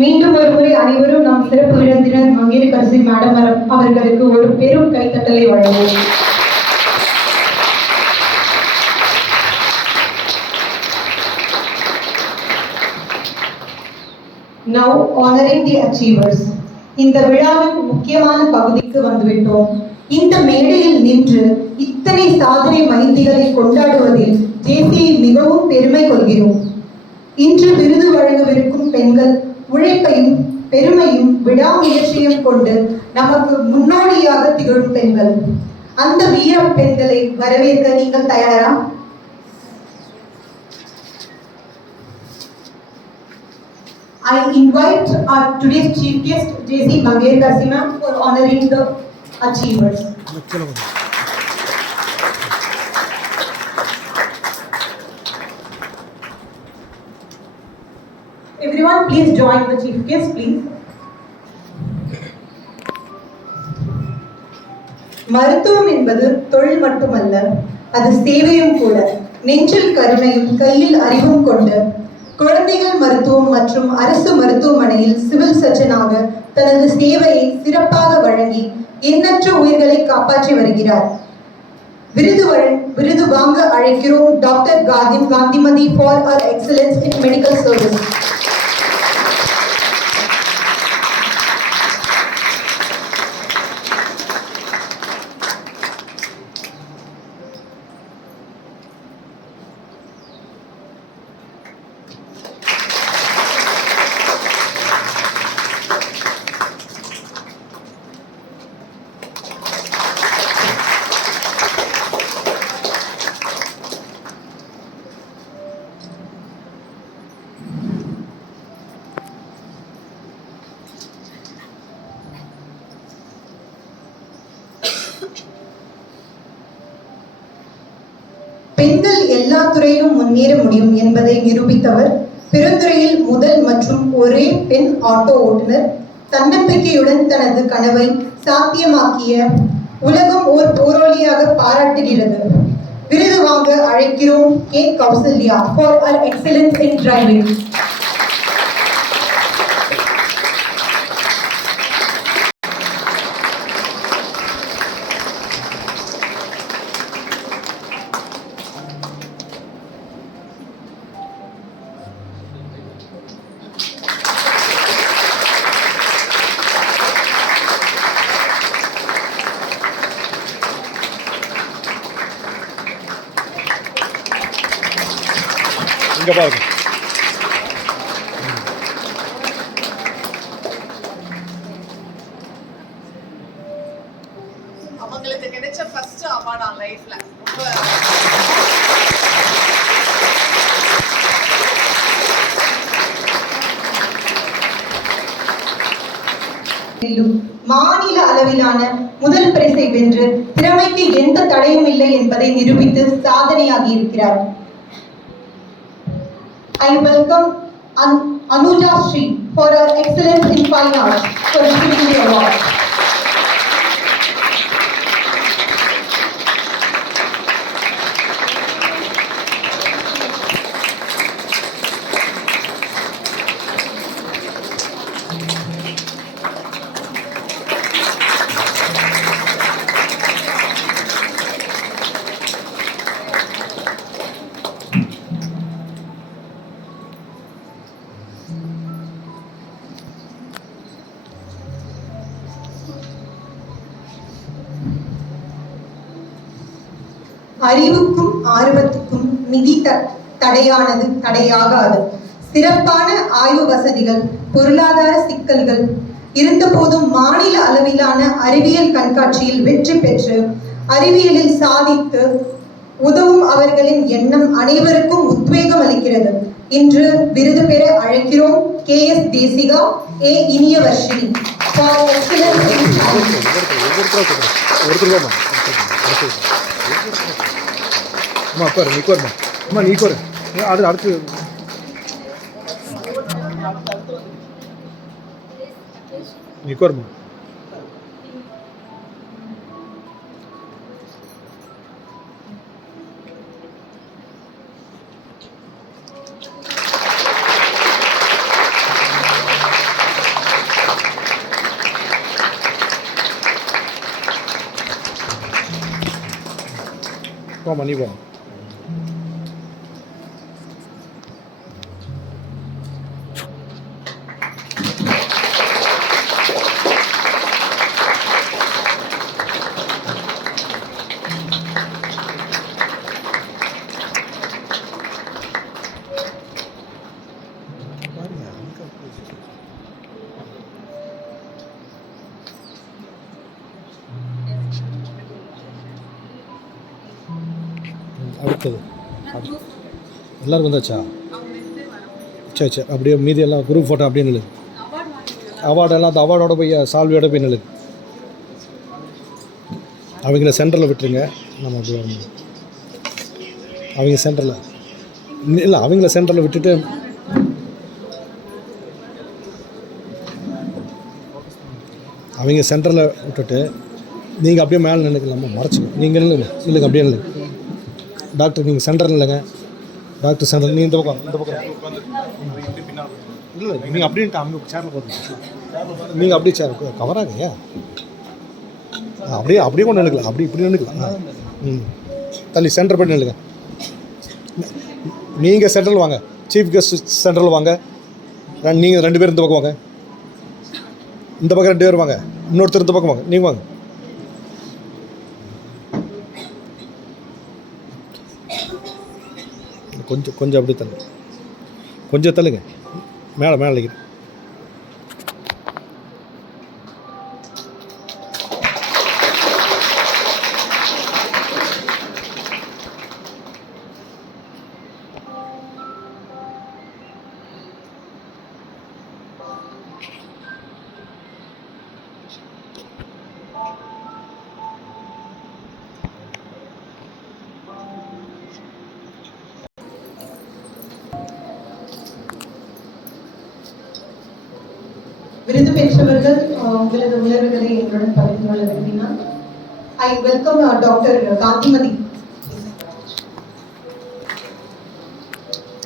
மீண்டும் மீண்டும் ஒருமுறை அனைவரும் நம் சிறப்பு விருந்தினர் மங்கையர்கரசி மேடம் அவர்களுக்கு ஒரு பெரும் கைத்தட்டலை வழங்குவோம். Now honoring the achievers. இந்த விழாவின் முக்கியமான பகுதிக்கு வந்துவிட்டோம். இந்த மேடையில் நின்று இத்தனை சாதனை மைந்திகளை கொண்டாடுவதில் ஜேசியை மிகவும் பெருமை கொள்கிறோம். இன்று விருது வழங்கவிருக்கும் பெண்கள் உழைப்பையும் பெருமையும் விடாமுயற்சியும் கொண்டு நமக்கு முன்னோடியாக திகழும் பெண்கள். அந்த வீர பெண்களை வரவேற்க நீங்கள் தயாரா? I invite our today's chief guest, J.C. Mangayarkasi ma'am, for honoring the achievers. Everyone, please join the chief guest, please. மருத்துவம் என்பது தொழில் மட்டுமல்ல, அது சேவையும் கூட. நெஞ்சில் கருணையும் கையில் அறிவும் கொண்டு குழந்தைகள் மருத்துவம் மற்றும் அரசு மருத்துவமனையில் சிவில் சர்ஜனாக தனது சேவையை சிறப்பாக வழங்கி எண்ணற்ற உயிர்களை காப்பாற்றி வருகிறார். விருது வாங்க அழைக்கிறோம் doctor Gandhimathi for her excellence in medical service. பெண்கள் எல்லா துறையிலும் முன்னேற முடியும் என்பதை நிரூபித்தவர். பெருந்துறையில் முதல் மற்றும் ஒரே பெண் ஆட்டோ ஓட்டுநர். தன்னம்பிக்கையுடன் தனது கனவை சாத்தியமாக்கிய உலகம் ஓர் போராளியாக பாராட்டுகிறது. விருது வாங்க அழைக்கிறோம் K Kausalya for her excellence in driving. இங்க பாருங்க. அவங்களுக்கு கிடைச்ச ஃபர்ஸ்ட் அவார்ட் லைஃப்ல மாநில அளவிலான முதல் பரிசை வென்று திறமைக்கு எந்த தடையும் இல்லை என்பதை நிரூபித்து சாதனையாகி இருக்கிறார். I welcome Anuja Sri for her excellence in fine arts for receiving the award. அறிவுக்கும் ஆர்வத்துக்கும் நிதி தடையாகாது. சிறப்பான ஆய்வு வசதிகள், பொருளாதார சிக்கல்கள் இருந்த போதும் மாநில அளவிலான அறிவியல் கண்காட்சியில் வெற்றி பெற்று அறிவியலில் சாதித்து உதவும் அவர்களின் எண்ணம் அனைவருக்கும் உத்வேகம் அளிக்கிறது. இன்று விருது பெற அழைக்கிறோம் KS தேசிகா, A இனியவர்ஷினி for excellence in அம்மா பாரு, நீ கோருமா, அம்மா நீ கோரு, அது அடுத்து நீ கோருமா. போமா நீ போமா. அடுத்தது எல்லோரும் வந்தாச்சா? சரி சரி, அப்படியே மீதி எல்லாம் குரூப் ஃபோட்டோ அப்படியே நில்லு. அவார்டெல்லாம் அந்த அவார்டோட போய் சால்வியோட போய் நில்லு. அவங்கள சென்டரில் விட்டுருங்க. நம்ம அப்படியே அவங்க சென்டரில் இல்லை, அவங்கள சென்டரில் விட்டுட்டு அவங்க சென்டரில் விட்டுட்டு நீங்கள் அப்படியே மேலே நின்றுக்கலாமா? மறைச்சிக்கோ. நீங்கள் இல்லைங்க அப்படியே நில்லுங்க. டாக்டர் நீங்கள் சென்டரில் இல்லைங்க. டாக்டர் சென்டர் நீ இந்த பக்கம் இல்லை, நீங்கள் அப்படின்ட்டு அவங்க சேரில் போடுங்க. நீங்கள் அப்படியே சேர் கவராங்க. அப்படியே அப்படியே கொண்டு நினைக்கலாம். அப்படி இப்படி நினைக்கலாம். தள்ளி சென்டர் பண்ணி நில்லுங்க. நீங்கள் சென்ட்ரல் வாங்க. சீஃப் கெஸ்ட் சென்ட்ரல் வாங்க. நீங்கள் 2 பேர் இந்த பக்கம் வாங்க. இந்த பக்கம் 2 பேர் வாங்க. இன்னொருத்தர் இந்த பக்கம் வாங்க. நீங்கள் வாங்க. கொஞ்சம் அப்படியே தள்ளு. கொஞ்சம் தள்ளுங்க. மேலே அழைக்கிறேன். விருது பெற்றவர்கள் உங்களது உணர்வுகளை என்னுடன் பகிர்ந்து கொள்ள விரும்பினால் ஐ வெல்கம் டாக்டர் காந்திமதி.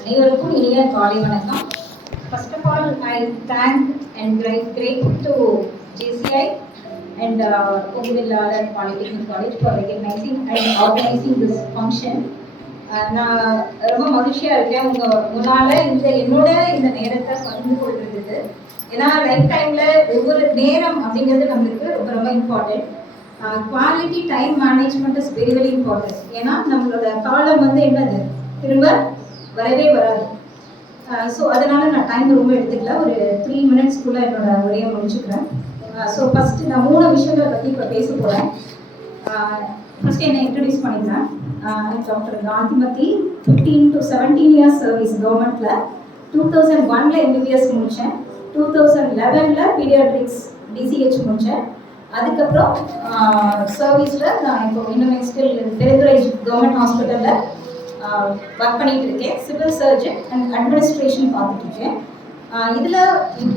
அனைவருக்கும் இனிய காலை வணக்கம். First of all, I thank and grateful to JCI and Kovilalar Polytechnic College for recognizing and organizing this function. நான் ரொம்ப மகிழ்ச்சியாக இருக்கேன் உங்களால் என்னோட இந்த நேரத்தை பகிர்ந்து கொள்றது. ஏன்னா லைஃப் டைமில் ஒவ்வொரு நேரம் அப்படிங்கிறது நம்மளுக்கு ரொம்ப ரொம்ப important. Quality time management is very very important. ஏன்னா நம்மளோட காலம் என்னது திரும்ப வரவே வராது. ஸோ அதனால் நான் டைம் ரொம்ப எடுத்துக்கல. ஒரு 3 மினிட்ஸ்க்குள்ளே என்னோட உரையை முடிச்சுக்கிறேன். ஸோ ஃபஸ்ட்டு நான் 3 விஷயங்களை பற்றி இப்போ பேச போகிறேன். ஃபஸ்ட்டு என்னை இன்ட்ரடியூஸ் பண்ணிக்கிறேன். Doctor Gandhimathi. 15 to 17 years service கவர்மெண்ட்டில். 2001 MBBS முடித்தேன். 2011 பீடியாட்ரிக்ஸ் DCH முடித்தேன். அதுக்கப்புறம் சர்வீஸில் நான் இப்போ இன்னுமே ஸ்டில் பெருந்துறை கவர்மெண்ட் ஹாஸ்பிட்டலில் ஒர்க் பண்ணிகிட்டு இருக்கேன். சிவில் சர்ஜன் அண்ட் அட்மினிஸ்ட்ரேஷன் பார்த்துட்ருக்கேன். இதில்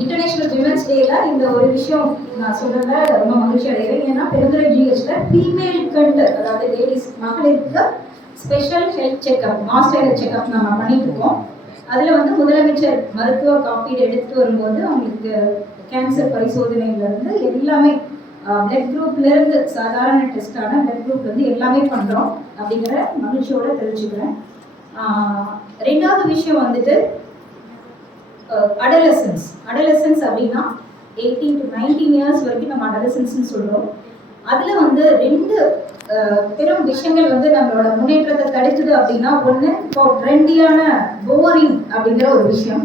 இன்டர்நேஷ்னல் விமென்ஸ் டேயில் இந்த ஒரு விஷயம் நான் சொல்கிறத ரொம்ப மகிழ்ச்சி அடைகிறேன். ஏன்னா பெருந்துறை GHல ஃபீமேலுக்கு, அதாவது லேடிஸ் மகளிருக்கு special health checkup, master health checkup நம்ம பண்ணிட்டு இருக்கோம். அதில் முதலமைச்சர் மருத்துவ காப்பீடு எடுத்துகிட்டு வரும்போது அவங்களுக்கு கேன்சர் பரிசோதனையிலேருந்து எல்லாமே பிளட் குரூப்லேருந்து சாதாரண டெஸ்டான பிளட் குரூப்லேருந்து எல்லாமே பண்ணுறோம் அப்படிங்கிற மகிழ்ச்சியோடு தெரிஞ்சுக்கிறேன். ரெண்டாவது விஷயம் அடலசன்ஸ் அப்படின்னா 18 to 19 இயர்ஸ் வரைக்கும் நம்ம அடலசன்ஸ்ன்னு சொல்கிறோம். அதில் 2 பெரும் விஷயங்கள் நம்மளோட முன்னேற்றத்தை தடுக்குது அப்படின்னா, ஒன்று இப்போ ட்ரெண்டியான போரிங் அப்படிங்கிற ஒரு விஷயம்.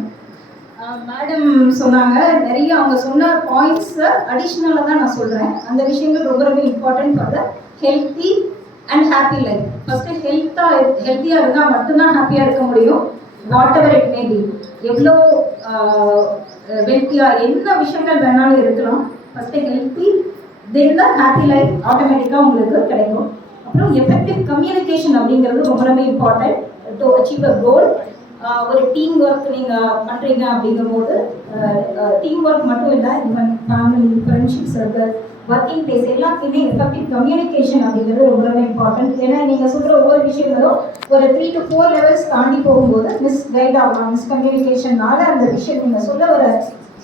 மேடம் சொன்னாங்க நிறைய, அவங்க சொன்ன பாயிண்ட்ஸை அடிஷ்னலாக தான் நான் சொல்கிறேன். அந்த விஷயங்கள் ரொம்ப ரொம்ப important for the healthy and happy life. First ஹெல்த்தியாக இருந்தால் மட்டும்தான் ஹாப்பியாக இருக்க முடியும். What ever it may be, எவ்வளோ வெல்த்தியாக என்ன விஷயங்கள் வேணாலும் இருக்கலாம். ஃபஸ்ட்டு ஹெல்த்தி, தென் தான் ஹாப்பி லைஃப் ஆட்டோமேட்டிக்காக உங்களுக்கு கிடைக்கும். அப்புறம் எஃபெக்டிவ் கம்யூனிகேஷன் அப்படிங்கிறது ரொம்ப ரொம்ப இம்பார்ட்டன்ட் டு அச்சீவ் அ கோல். ஒரு டீம் ஒர்க் நீங்கள் பண்ணுறீங்க அப்படிங்கும்போது டீம் ஒர்க் மட்டும் இல்லை, even family, friendship circle, working place எல்லாத்தையுமே எஃபெக்டிவ் கம்யூனிகேஷன் அப்படிங்கிறது ரொம்ப ரொம்ப இம்பார்ட்டன்ட். ஏன்னா நீங்கள் சொல்கிற ஒவ்வொரு விஷயங்களும் ஒரு 3 to 4 லெவல்ஸ் தாண்டி போகும்போது மிஸ்கைட் ஆகலாம். மிஸ்கம்யூனிகேஷனால அந்த விஷயம் நீங்கள் சொல்ல வர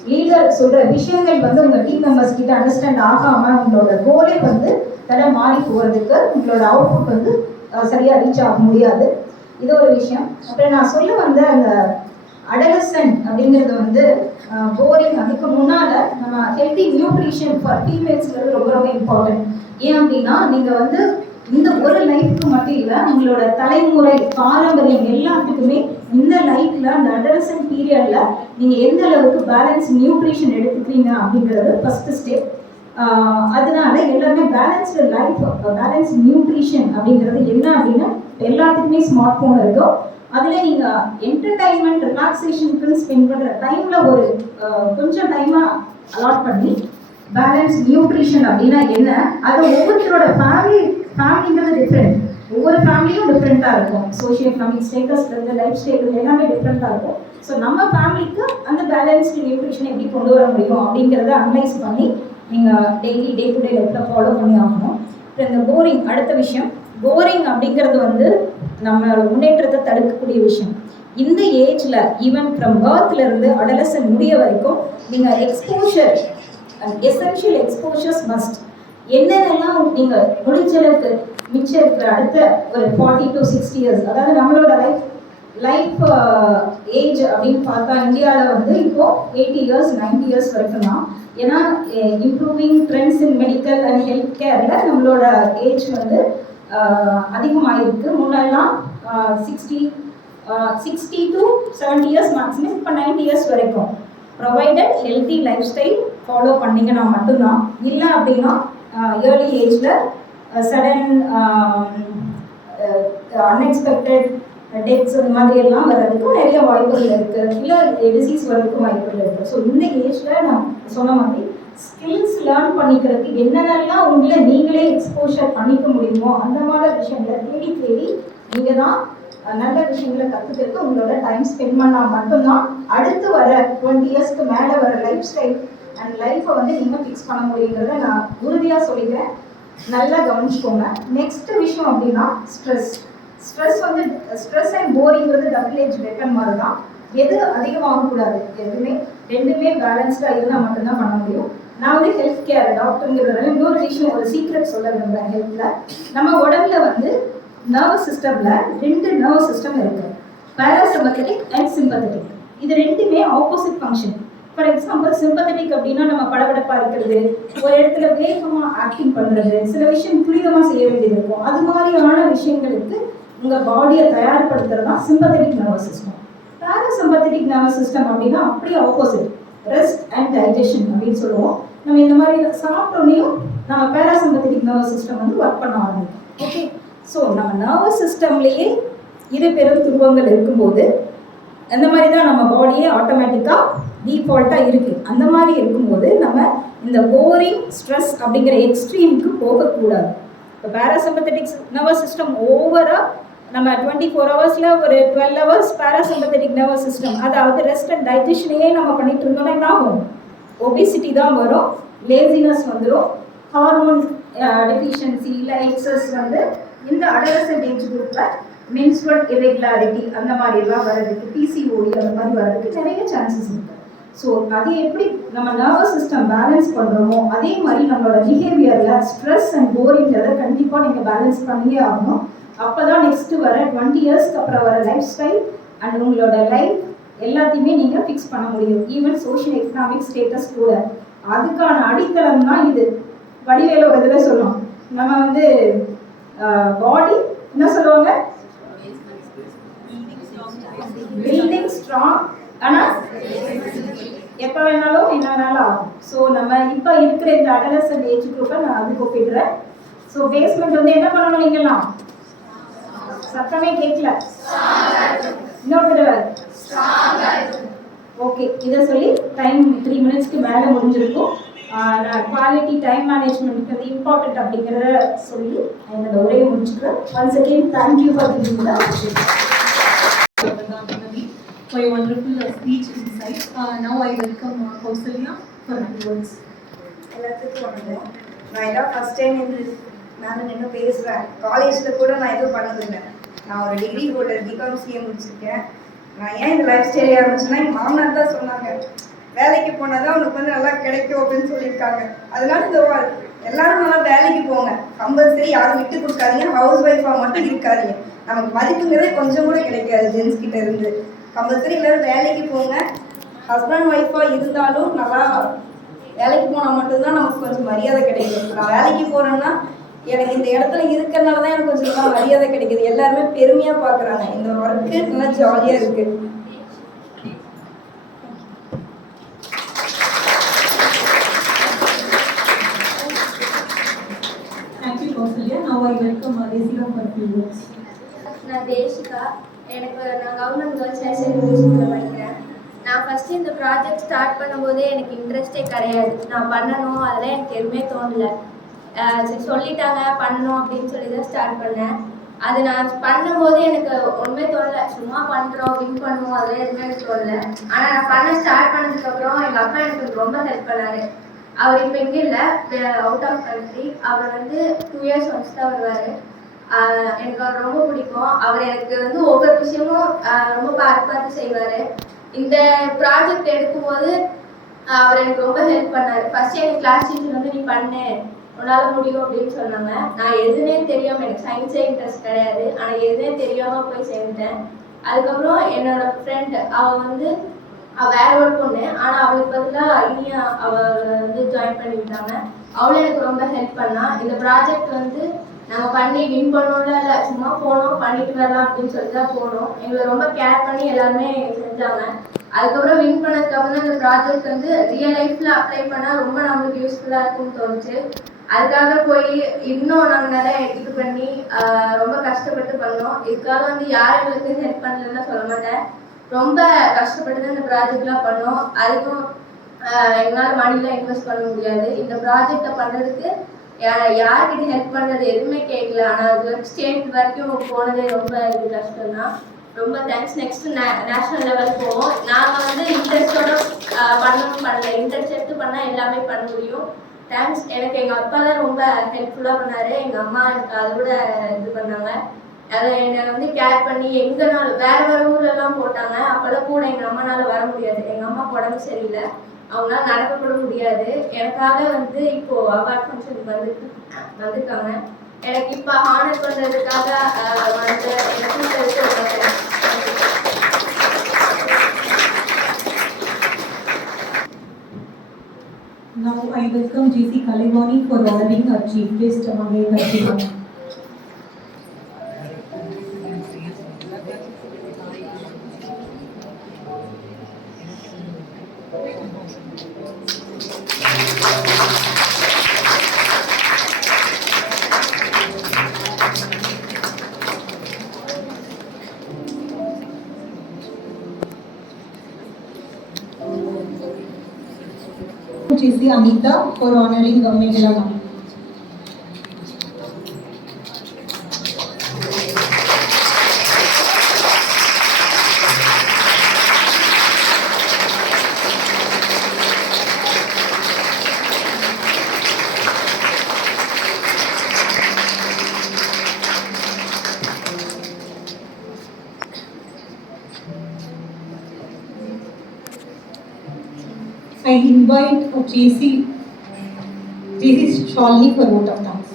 லீடர் சொல்கிற விஷயங்கள் உங்கள் டீம் மெம்பர்ஸ் கிட்ட அண்டர்ஸ்டாண்ட் ஆகாமல் உங்களோட கோலே தடை மாறி போகிறதுக்கு உங்களோட அவுட்புட் சரியாக ரீச் ஆக முடியாது. இது ஒரு விஷயம். அப்புறம் நான் சொல்ல வந்த அந்த அடலசன்ட் அப்படிங்கிறது வந்து போரிங். அதுக்கு முன்னால் நம்ம ஹெல்தி நியூட்ரிஷன் ஃபார் ஃபீமேல்ஸ்ங்கிறது ரொம்ப ரொம்ப இம்பார்ட்டன்ட். ஏன் அப்படின்னா நீங்கள் வந்து இந்த ஒரு லைஃப்க்கு மட்டும் இல்லை, உங்களோட தலைமுறை பாரம்பரியம் எல்லாத்துக்குமே இந்த லைஃப்பில் அந்த அடலசன்ட் பீரியடில் நீங்கள் எந்த அளவுக்கு பேலன்ஸ் நியூட்ரிஷன் எடுத்துக்கிறீங்க அப்படிங்கிறது ஃபஸ்ட்டு ஸ்டெப். அதனால எல்லாருமே பேலன்ஸ்டு லைஃப், பேலன்ஸ் நியூட்ரிஷன் அப்படிங்கிறது என்ன அப்படின்னா எல்லாத்துக்குமே ஸ்மார்ட் ஃபோன் இருக்கும். அதில் நீங்கள் என்டர்டைன்மெண்ட் ரிலாக்ஸேஷனுக்குன்னு ஸ்பெண்ட் பண்ணுற டைமில் ஒரு கொஞ்சம் டைமாக அலாட் பண்ணி பேலன்ஸ் நியூட்ரிஷன் அப்படின்னா என்ன, அது ஒவ்வொருத்தரோட ஃபேமிலிங்கிறது டிஃப்ரெண்ட். ஒவ்வொரு ஃபேமிலியும் டிஃப்ரெண்ட்டாக இருக்கும். சோஷியல் எக்கனாமிக் ஸ்டேட்டஸ்லேருந்து லைஃப் ஸ்டைல் எல்லாமே டிஃப்ரெண்ட்டாக இருக்கும். ஸோ நம்ம ஃபேமிலிக்கு அந்த பேலன்ஸ்டு நியூட்ரிஷன் எப்படி கொண்டு வர முடியும் அப்படிங்கிறத அனலைஸ் பண்ணி நீங்கள் டெய்லி டே டு டே லைஃப்பில் ஃபாலோ பண்ணி ஆகணும். அப்புறம் இந்த போரிங், அடுத்த விஷயம் போரிங் அப்படிங்கிறது வந்து நம்மளோட முன்னேற்றத்தை தடுக்கக்கூடிய விஷயம். இந்த ஏஜில் ஈவன் ஃப்ரம் பர்த்லேருந்து அடலசன்ட் முடிய வரைக்கும் நீங்கள் எக்ஸ்போஷர், எசென்ஷியல் எக்ஸ்போஷர்ஸ் மஸ்ட். என்னென்னலாம் நீங்கள் முடிஞ்சளவுக்கு மிச்சம் இருக்கிற அடுத்த ஒரு 40 to 60 years, அதாவது நம்மளோட லைஃப் ஏஜ் அப்படின்னு பார்த்தா இந்தியாவில் வந்து இப்போது 80 years 90 years வரைக்கும் தான். ஏன்னா improving trends in medical and health கேரில் நம்மளோட ஏஜ் வந்து அதிகமாகிருக்கு. முன்னெல்லாம் 60 to 70 years மேக்ஸிமம், இப்போ 90 years வரைக்கும். Provided healthy life style follow பண்ணிங்கன்னா மட்டும்தான். இல்லை அப்படின்னா ஏர்லி ஏஜில் சடன் அன்எக்ஸ்பெக்டட் டெத்ஸ் இந்த மாதிரி எல்லாம் வர்றதுக்கும் நிறைய வாய்ப்புகள் இருக்குது. இல்லை டிசீஸ் வர்றதுக்கும் வாய்ப்புகள் இருக்குது. ஸோ இந்த ஏஜில் நான் சொன்ன மாதிரி ஸ்கில்ஸ் லேர்ன் பண்ணிக்கிறதுக்கு என்னென்னலாம் உங்களை நீங்களே எக்ஸ்போஷர் பண்ணிக்க முடியுமோ அந்த மாதிரி விஷயங்களை தேடி நீங்கள் தான் நல்ல விஷயங்களை கற்றுக்கிறதுக்கு உங்களோட டைம் ஸ்பெண்ட் பண்ணால் மட்டும்தான் அடுத்து வர 20 yearsக்கு மேலே வர லைஃப் ஸ்டைல் அண்ட் லைஃப்பை வந்து நீங்கள் ஃபிக்ஸ் பண்ண முடியுங்கிறத நான் உறுதியாக சொல்லிக்கிறேன். நல்லா கவனிச்சுக்கோங்க. நெக்ஸ்ட் விஷயம் அப்படின்னா ஸ்ட்ரெஸ் வந்து ஸ்ட்ரெஸ் அண்ட் போரிங்கிறது டபுள் ஏஜ் வெப்பன் மாதிரி தான். எது அதிகமாகக்கூடாது, ரெண்டுமே பேலன்ஸ்டாக இருந்தால் மட்டும்தான் பண்ண முடியும். நான் வந்து ஹெல்த் கேர் டாக்டருங்கிறதுனால இன்னொரு விஷயம், ஒரு சீக்ரெட் சொல்ல விரும்புகிறேன். ஹெல்த்தில் நம்ம உடம்புல வந்து நர்வஸ் சிஸ்டமில் 2 நர்வஸ் சிஸ்டம் இருக்குது, பேராசிம்பத்தட்டிக் அண்ட் சிம்பத்தட்டிக். இது ரெண்டுமே opposite function. For example sympathetic அப்படின்னா நம்ம படபடப்பாக இருக்கிறது, ஒரு இடத்துல வேகமாக ஆக்டிங் பண்ணுறது, சில விஷயம் துரிதமாக செய்ய வேண்டியது இருக்கும். அது மாதிரியான விஷயங்களுக்கு உங்கள் பாடியை தயார்படுத்துறது தான் sympathetic nervous system. Parasympathetic nervous system அப்படின்னா அப்படியே ஆப்போசிட், ரெஸ்ட் அண்ட் டைஜஷன் அப்படின்னு சொல்லுவோம். நம்ம இந்த மாதிரி சாப்பிட்டோன்னையும் நம்ம பேராசிம்பத்தட்டிக் நர்வஸ் சிஸ்டம் வந்து ஒர்க் பண்ண ஆரம்பிக்கும். ஓகே, ஸோ நம்ம நர்வஸ் சிஸ்டம்லேயே 2 பெரும் துருவங்கள் இருக்கும்போது அந்த மாதிரி தான் நம்ம பாடியே ஆட்டோமேட்டிக்காக டீஃபால்ட்டாக இருக்குது. அந்த மாதிரி இருக்கும்போது நம்ம இந்த போரிங் ஸ்ட்ரெஸ் அப்படிங்கிற எக்ஸ்ட்ரீமுக்கு போகக்கூடாது. இப்போ பேராசிம்பத்தட்டிக் நர்வஸ் சிஸ்டம் ஓவராக நம்ம 24 ஹவர்ஸில் ஒரு 12 hours பேராசிம்பத்தட்டிக் நர்வஸ் சிஸ்டம், அதாவது ரெஸ்ட் அண்ட் டைஜஷனையே நம்ம பண்ணிட்டு இருந்தோம்னா என்ன ஆகும்? ஒபிசிட்டி தான் வரும், லேசினஸ் வந்துடும், ஹார்மோன் டெஃபிஷியன்சி இல்லை எக்ஸஸ் வந்து இந்த அடலசன்ட் ஏஜ் குரூப்பில் மென்ஸ்ட்ரல் இரெகுலாரிட்டி அந்த மாதிரி எல்லாம் வர்றதுக்கு, பிசிஓடி அந்த மாதிரி வர்றதுக்கு நிறைய சான்சஸ் இருக்குது. ஸோ அது எப்படி நம்ம நர்வஸ் சிஸ்டம் பேலன்ஸ் பண்ணுறோமோ அதே மாதிரி நம்மளோட பிஹேவியரில் ஸ்ட்ரெஸ் அண்ட் போரிங்கிறத கண்டிப்பாக நீங்கள் பேலன்ஸ் பண்ணியே ஆகணும். அப்போ தான் நெக்ஸ்ட்டு வர 20 yearsக்கு அப்புறம் வர லைஃப் ஸ்டைல் அண்ட் உங்களோட லைஃப் எல்லாத்தையுமே நீங்கள் ஃபிக்ஸ் பண்ண முடியும். ஈவன் சோஷியல் எக்கனாமிக் ஸ்டேட்டஸ் கூட அதுக்கான அடித்தளம் தான் இது. வடிவேலோட இதில் சொல்லுவோம், நம்ம வந்து பாடி என்ன சொல்லுவாங்க, பில்டிங் ஸ்ட்ராங், ஆனால் எப்போ வேணாலும் என்ன வேணாலும் ஆகும். ஸோ நம்ம இப்போ இருக்கிற இந்த அடலசன்ட் ஏஜ் குரூப்பை நான் அதுக்கு ஒப்பிடுறேன். ஸோ பேஸ்மெண்ட் வந்து என்ன பண்ணணும், நீங்கள்லாம் சத்தமே கேட்கல, இன்னொரு தடவை. ஓகே, இதை சொல்லி டைம் 3 minutesக்கு மேலே முடிஞ்சிருக்கும். நான் குவாலிட்டி டைம் மேனேஜ்மெண்ட்க்கு இம்பார்ட்டன்ட் அப்படிங்கிறத சொல்லி என்னோட உரையை முடிச்சுக்கிறேன். Once again thank you for giving the opportunity. For your wonderful speech insight. Now I welcome Kausalya for her words. எல்லாத்துக்கும் வணக்கம். நான் இதான் ஃபஸ்ட் டைம் நான் நின்று பேசுகிறேன். காலேஜில் கூட நான் எதுவும் பண்ணதில்லை. நான் ஒரு டிகிரி ஹோல்டர், பிகாம் சிஏ முடிச்சிருக்கேன். நான் ஏன் இந்த லைஃப் ஸ்டைலே ஆரம்பிச்சேன்னா எங்கள் மாமனார் தான் சொன்னாங்க, வேலைக்கு போனால் தான் உனக்கு வந்து நல்லா கிடைக்கும் அப்படின்னு சொல்லியிருக்காங்க. அதனால இந்த எல்லாரும் நல்லா வேலைக்கு போங்க, கம்பல்சரி யாரும் விட்டு கொடுக்காதீங்க, ஹவுஸ் ஒய்ஃபாக மட்டும் இருக்காதீங்க. நமக்கு மதிப்புங்கிறதே கொஞ்சம் கூட கிடைக்காது ஜென்ஸ் கிட்ட இருந்து. கம்பல்சரி எல்லாரும் வேலைக்கு போங்க. ஹஸ்பண்ட் ஒய்ஃபாக இருந்தாலும் நல்லா வேலைக்கு போனால் மட்டும்தான் நமக்கு கொஞ்சம் மரியாதை கிடைக்கும். நான் வேலைக்கு போகிறேன்னா எனக்கு இந்த இடத்துல இருக்கிறனால தான் எனக்கு கொஞ்சம் நல்லா மரியாதை கிடைக்குது. எல்லாருமே பெருமையாக பார்க்குறாங்க. இந்த ஒர்க்கு நல்லா ஜாலியாக இருக்குது. Thank you, Kausalya. Now I welcome Desika for a few words. நான் தேசிகா. நான் கவர்மெண்ட் கேர்ள்ஸ் ஹையர் செகண்டரி ஸ்கூலில் படிக்கிறேன். நான் ஃபஸ்ட்டு இந்த ப்ராஜெக்ட் ஸ்டார்ட் பண்ணும்போதே எனக்கு இன்ட்ரெஸ்டே கிடையாது. நான் பண்ணணும் அதெல்லாம் எனக்கு எதுவுமே தோணலை. சரி சொல்லிட்டாங்க பண்ணணும் அப்படின்னு சொல்லி தான் ஸ்டார்ட் பண்ணேன். அது நான் பண்ணும்போது எனக்கு ஒன்றுமே தோணலை. சும்மா பண்ணுறோம் வின் பண்ணுவோம் அதெல்லாம் எதுவுமே எனக்கு தோணலை. ஆனால் நான் பண்ண ஸ்டார்ட் பண்ணதுக்கப்புறம் எங்கள் அப்பா எனக்கு ரொம்ப ஹெல்ப் பண்ணார். அவர் இப்போ இங்கே இல்லை, அவுட் ஆஃப் கண்ட்ரி. அவர் 2 இயர்ஸ் ஒன்ஸ் தான் வருவார். எனக்கு அவர் ரொம்ப பிடிக்கும். அவர் எனக்கு ஒவ்வொரு விஷயமும் ரொம்ப பார்த்து செய்வார். இந்த ப்ராஜெக்ட் எடுக்கும்போது அவர் எனக்கு ரொம்ப ஹெல்ப் பண்ணார். ஃபர்ஸ்ட் எனக்கு கிளாஸ் டீச்சர் நீ பண்ணு உன்னால் முடியும் அப்படின்னு சொன்னாங்க. நான் எதுவுமே தெரியாமல், எனக்கு சயின்ஸே இன்ட்ரெஸ்ட் கிடையாது, ஆனால் எதுவுமே தெரியாமல் போய் சேர்ந்துட்டேன். அதுக்கப்புறம் என்னோட ஃப்ரெண்ட் அவள் வேற ஒரு பொண்ணு, ஆனால் அவளுக்கு பதிலாக இனியா அவள் ஜாயின் பண்ணி விட்டாங்க. அவளும் எனக்கு ரொம்ப ஹெல்ப் பண்ணா. இந்த ப்ராஜெக்ட் நாங்கள் பண்ணி வின் பண்ணோம்ல இல்லை, சும்மா போனோம் பண்ணிட்டு வரலாம் அப்படின்னு சொல்லி தான் போனோம். எங்களை ரொம்ப கேர் பண்ணி எல்லாருமே செஞ்சாங்க. அதுக்கப்புறம் வின் பண்ணதுக்கப்புறம் இந்த ப்ராஜெக்ட் ரியல் லைஃப்பில் அப்ளை பண்ணால் ரொம்ப நம்மளுக்கு யூஸ்ஃபுல்லாக இருக்கும்னு தோணுச்சு. அதுக்காக போய் இன்னும் நாங்கள் நிறைய இது பண்ணி ரொம்ப கஷ்டப்பட்டு பண்ணோம். இதுக்காக யார் எங்களுக்கு ஹெல்ப் பண்ணலன்னு சொல்ல மாட்டேன். ரொம்ப கஷ்டப்பட்டு தான் இந்த ப்ராஜெக்ட்லாம் பண்ணோம். அதுக்கும் எங்களால் மணிலாம் இன்வெஸ்ட் பண்ண முடியாது. இந்த ப்ராஜெக்டை பண்ணுறதுக்கு யார்கிட்ட ஹெல்ப் பண்ணுறது எதுவுமே கேட்கல. ஆனால் அது ஸ்டேட் வரைக்கும் போனதே ரொம்ப இது கஷ்டம்தான். ரொம்ப தேங்க்ஸ். நெக்ஸ்ட்டு நேஷ்னல் லெவல் போவோம். நாங்கள் இன்ட்ரெஸ்டோட பண்ணல. இன்ட்ரெஸ்ட் எடுத்து பண்ணால் எல்லாமே பண்ண முடியும். தேங்க்ஸ். எனக்கு எங்கள் அப்பா தான் ரொம்ப ஹெல்ப்ஃபுல்லாக பண்ணார். எங்கள் அம்மா எனக்கு அதை விட இது பண்ணாங்க. அதை என்னை கேர் பண்ணி எங்கேனாலும் வேறு ஊர்லலாம் போட்டாங்க. அப்போல்லாம் கூட எங்கள் அம்மானால் வர முடியாது. எங்கள் அம்மா உடம்பு சரியில்லை, அவங்களால நடக்கப்பட முடியாது. எனக்காக இப்போது அவார்ட் ஃபங்க்ஷனுக்கு வந்திருக்காங்க. எனக்கு இப்போ ஹானர் பண்ணுறதுக்காக Now I welcome JC Kalivani for honoring our chief guest, Mangai Karsima. JC Anita for honoring Meghala Ma'am. I invite JC Shalini for vote of thanks.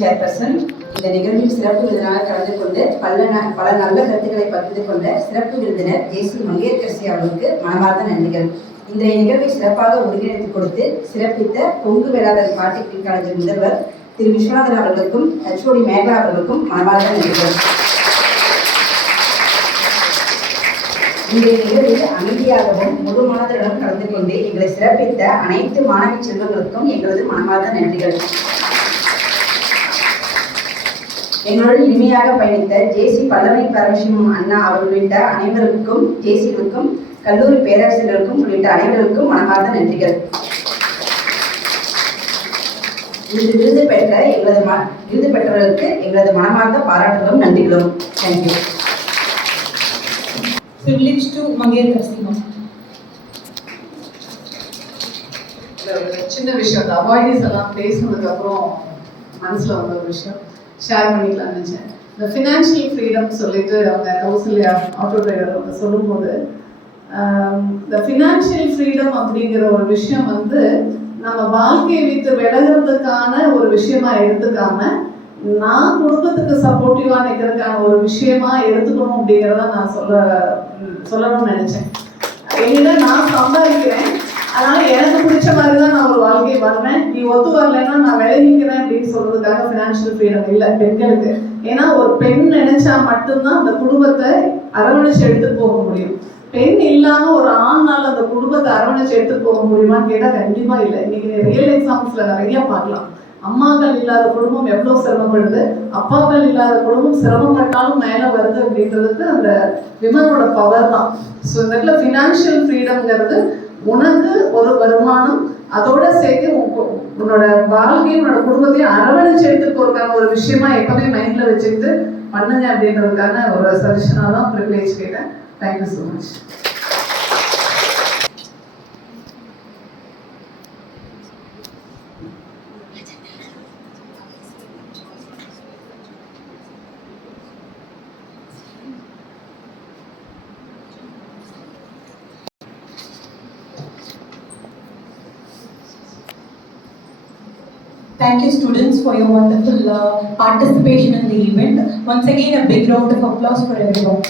Chairperson, இந்த நிகழ்வில் சிறப்பு விருந்தினராக கலந்து கொண்டு பல நல்ல கருத்துக்களை பகிர்ந்து கொண்ட சிறப்பு விருந்தினர் ஜேசி மங்கையர்கரசி அவர்களுக்கு மனமார்ந்த நன்றிகள். இன்றைய நிகழ்வை சிறப்பாக ஒருங்கிணைத்து கொடுத்து சிறப்பித்த பொங்கு வேளாளர் பாலிடெக்னிக் காலேஜ் முதல்வர் திரு விஸ்வநாதன் அவர்களுக்கும் HOD மேகலா அவர்களுக்கும் மனமார்ந்த நன்றிகள். இன்றைய நிகழ்வில் அமைதியாகவும் முழு மனதுடன் கலந்து கொண்டு எங்களை சிறப்பித்த அனைத்து மாணவி செல்வங்களுக்கும் எங்களது மனமார்ந்த நன்றிகள். எங்களுடன் இனிமையாக பயணித்த JC பல்லமை பரமசிவம் அண்ணா அவர் உள்ளிட்ட அனைவருக்கும், JCகளுக்கும், கல்லூரி பேராசிரியர்களுக்கும் உள்ளிட்ட அனைவருக்கும் மனமார்ந்த நன்றிகள். விருது பெற்றவர்களுக்கு எங்களது மனமார்ந்த பாராட்டுகளும் நன்றிகளும். Thank you. Privilege to Mangai Ma'am. சின்ன விஷயம், அந்த அவாய்டன்ஸ் எல்லாம் பேசுனதுக்கப்புறம் மனசில் வந்த ஒரு விஷயம் ஷேர் பண்ணிக்கலாம்னு நினச்சேன். இந்த ஃபினான்ஷியல் ஃப்ரீடம் சொல்லிட்டு அவங்க கௌசல்யா ஆட்டோ டிரைவர் அவங்க சொல்லும்போது இந்த ஃபினான்ஷியல் ஃப்ரீடம் அப்படிங்கிற ஒரு விஷயம் நம்ம வாழ்க்கையை விட்டு விலகிறதுக்கான ஒரு விஷயமா எடுத்துக்காம நான் குடும்பத்துக்கு சப்போர்ட்டிவா நிற்கிறதுக்கான ஒரு விஷயமா எடுத்துக்கணும் அப்படிங்கிறத நான் சொல்லணும்னு நினைச்சேன். என்னிட நான் சம்பாதிக்கிறேன், அதனால எனக்கு பிடிச்ச மாதிரி தான் நான் ஒரு வாழ்க்கை வருவேன், நீ ஒத்து வரலைன்னா நான் விலகிக்கிறேன் அப்படின்னு சொல்றதுக்காக ஃபினான்ஷியல் ஃப்ரீடம் இல்லை பெண்களுக்கு. ஏன்னா ஒரு பெண் நினைச்சா மட்டும்தான் அந்த குடும்பத்தை அரவணைச்சு எடுத்துட்டு போக முடியும். பெண் இல்லாம ஒரு ஆண்னால அந்த குடும்பத்தை அரவணைச்சு எடுத்துட்டு போக முடியுமான்னு கேட்டா கண்டிப்பா இல்லை. இன்னைக்கு ரியல் எக்ஸாம்பிள்ஸ்ல நிறைய பார்க்கலாம். அம்மாக்கள் இல்லாத குடும்பம் எவ்வளவு சிரமப்படுது, அப்பாக்கள் இல்லாத குடும்பம் சிரமப்பட்டாலும் மேல வருது அப்படின்றதுக்கு அந்த விமனோட பவர் தான். ஸோ இந்த இடத்துல ஃபினான்ஷியல் ஃப்ரீடம்ங்கிறது உனக்கு ஒரு வருமானம், அதோட சேர்த்து உன்னோட வாழ்க்கையும் உன்னோட குடும்பத்தையும் அரவணைச்சு எடுத்துட்டு போறதுக்கான ஒரு விஷயமா எப்பவுமே மைண்ட்ல வச்சுக்கிட்டு பண்ணுங்க அப்படின்றதுக்கான ஒரு சஜஷனா தான் ப்ரிவிலேஜ் கேட்டேன். Thank you so much. Thank you students for your wonderful participation in the event. Once again a big round of applause for everyone.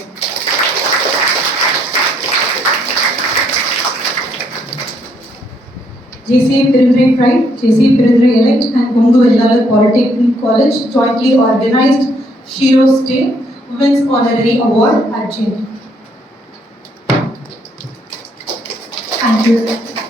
JCI Perundurai Pride, JCI Perundurai Elect and Kongu Vellalar Polytechnic College jointly organized Shiro's Day Women's Honorary Award at Jin. Thank you. Thank you.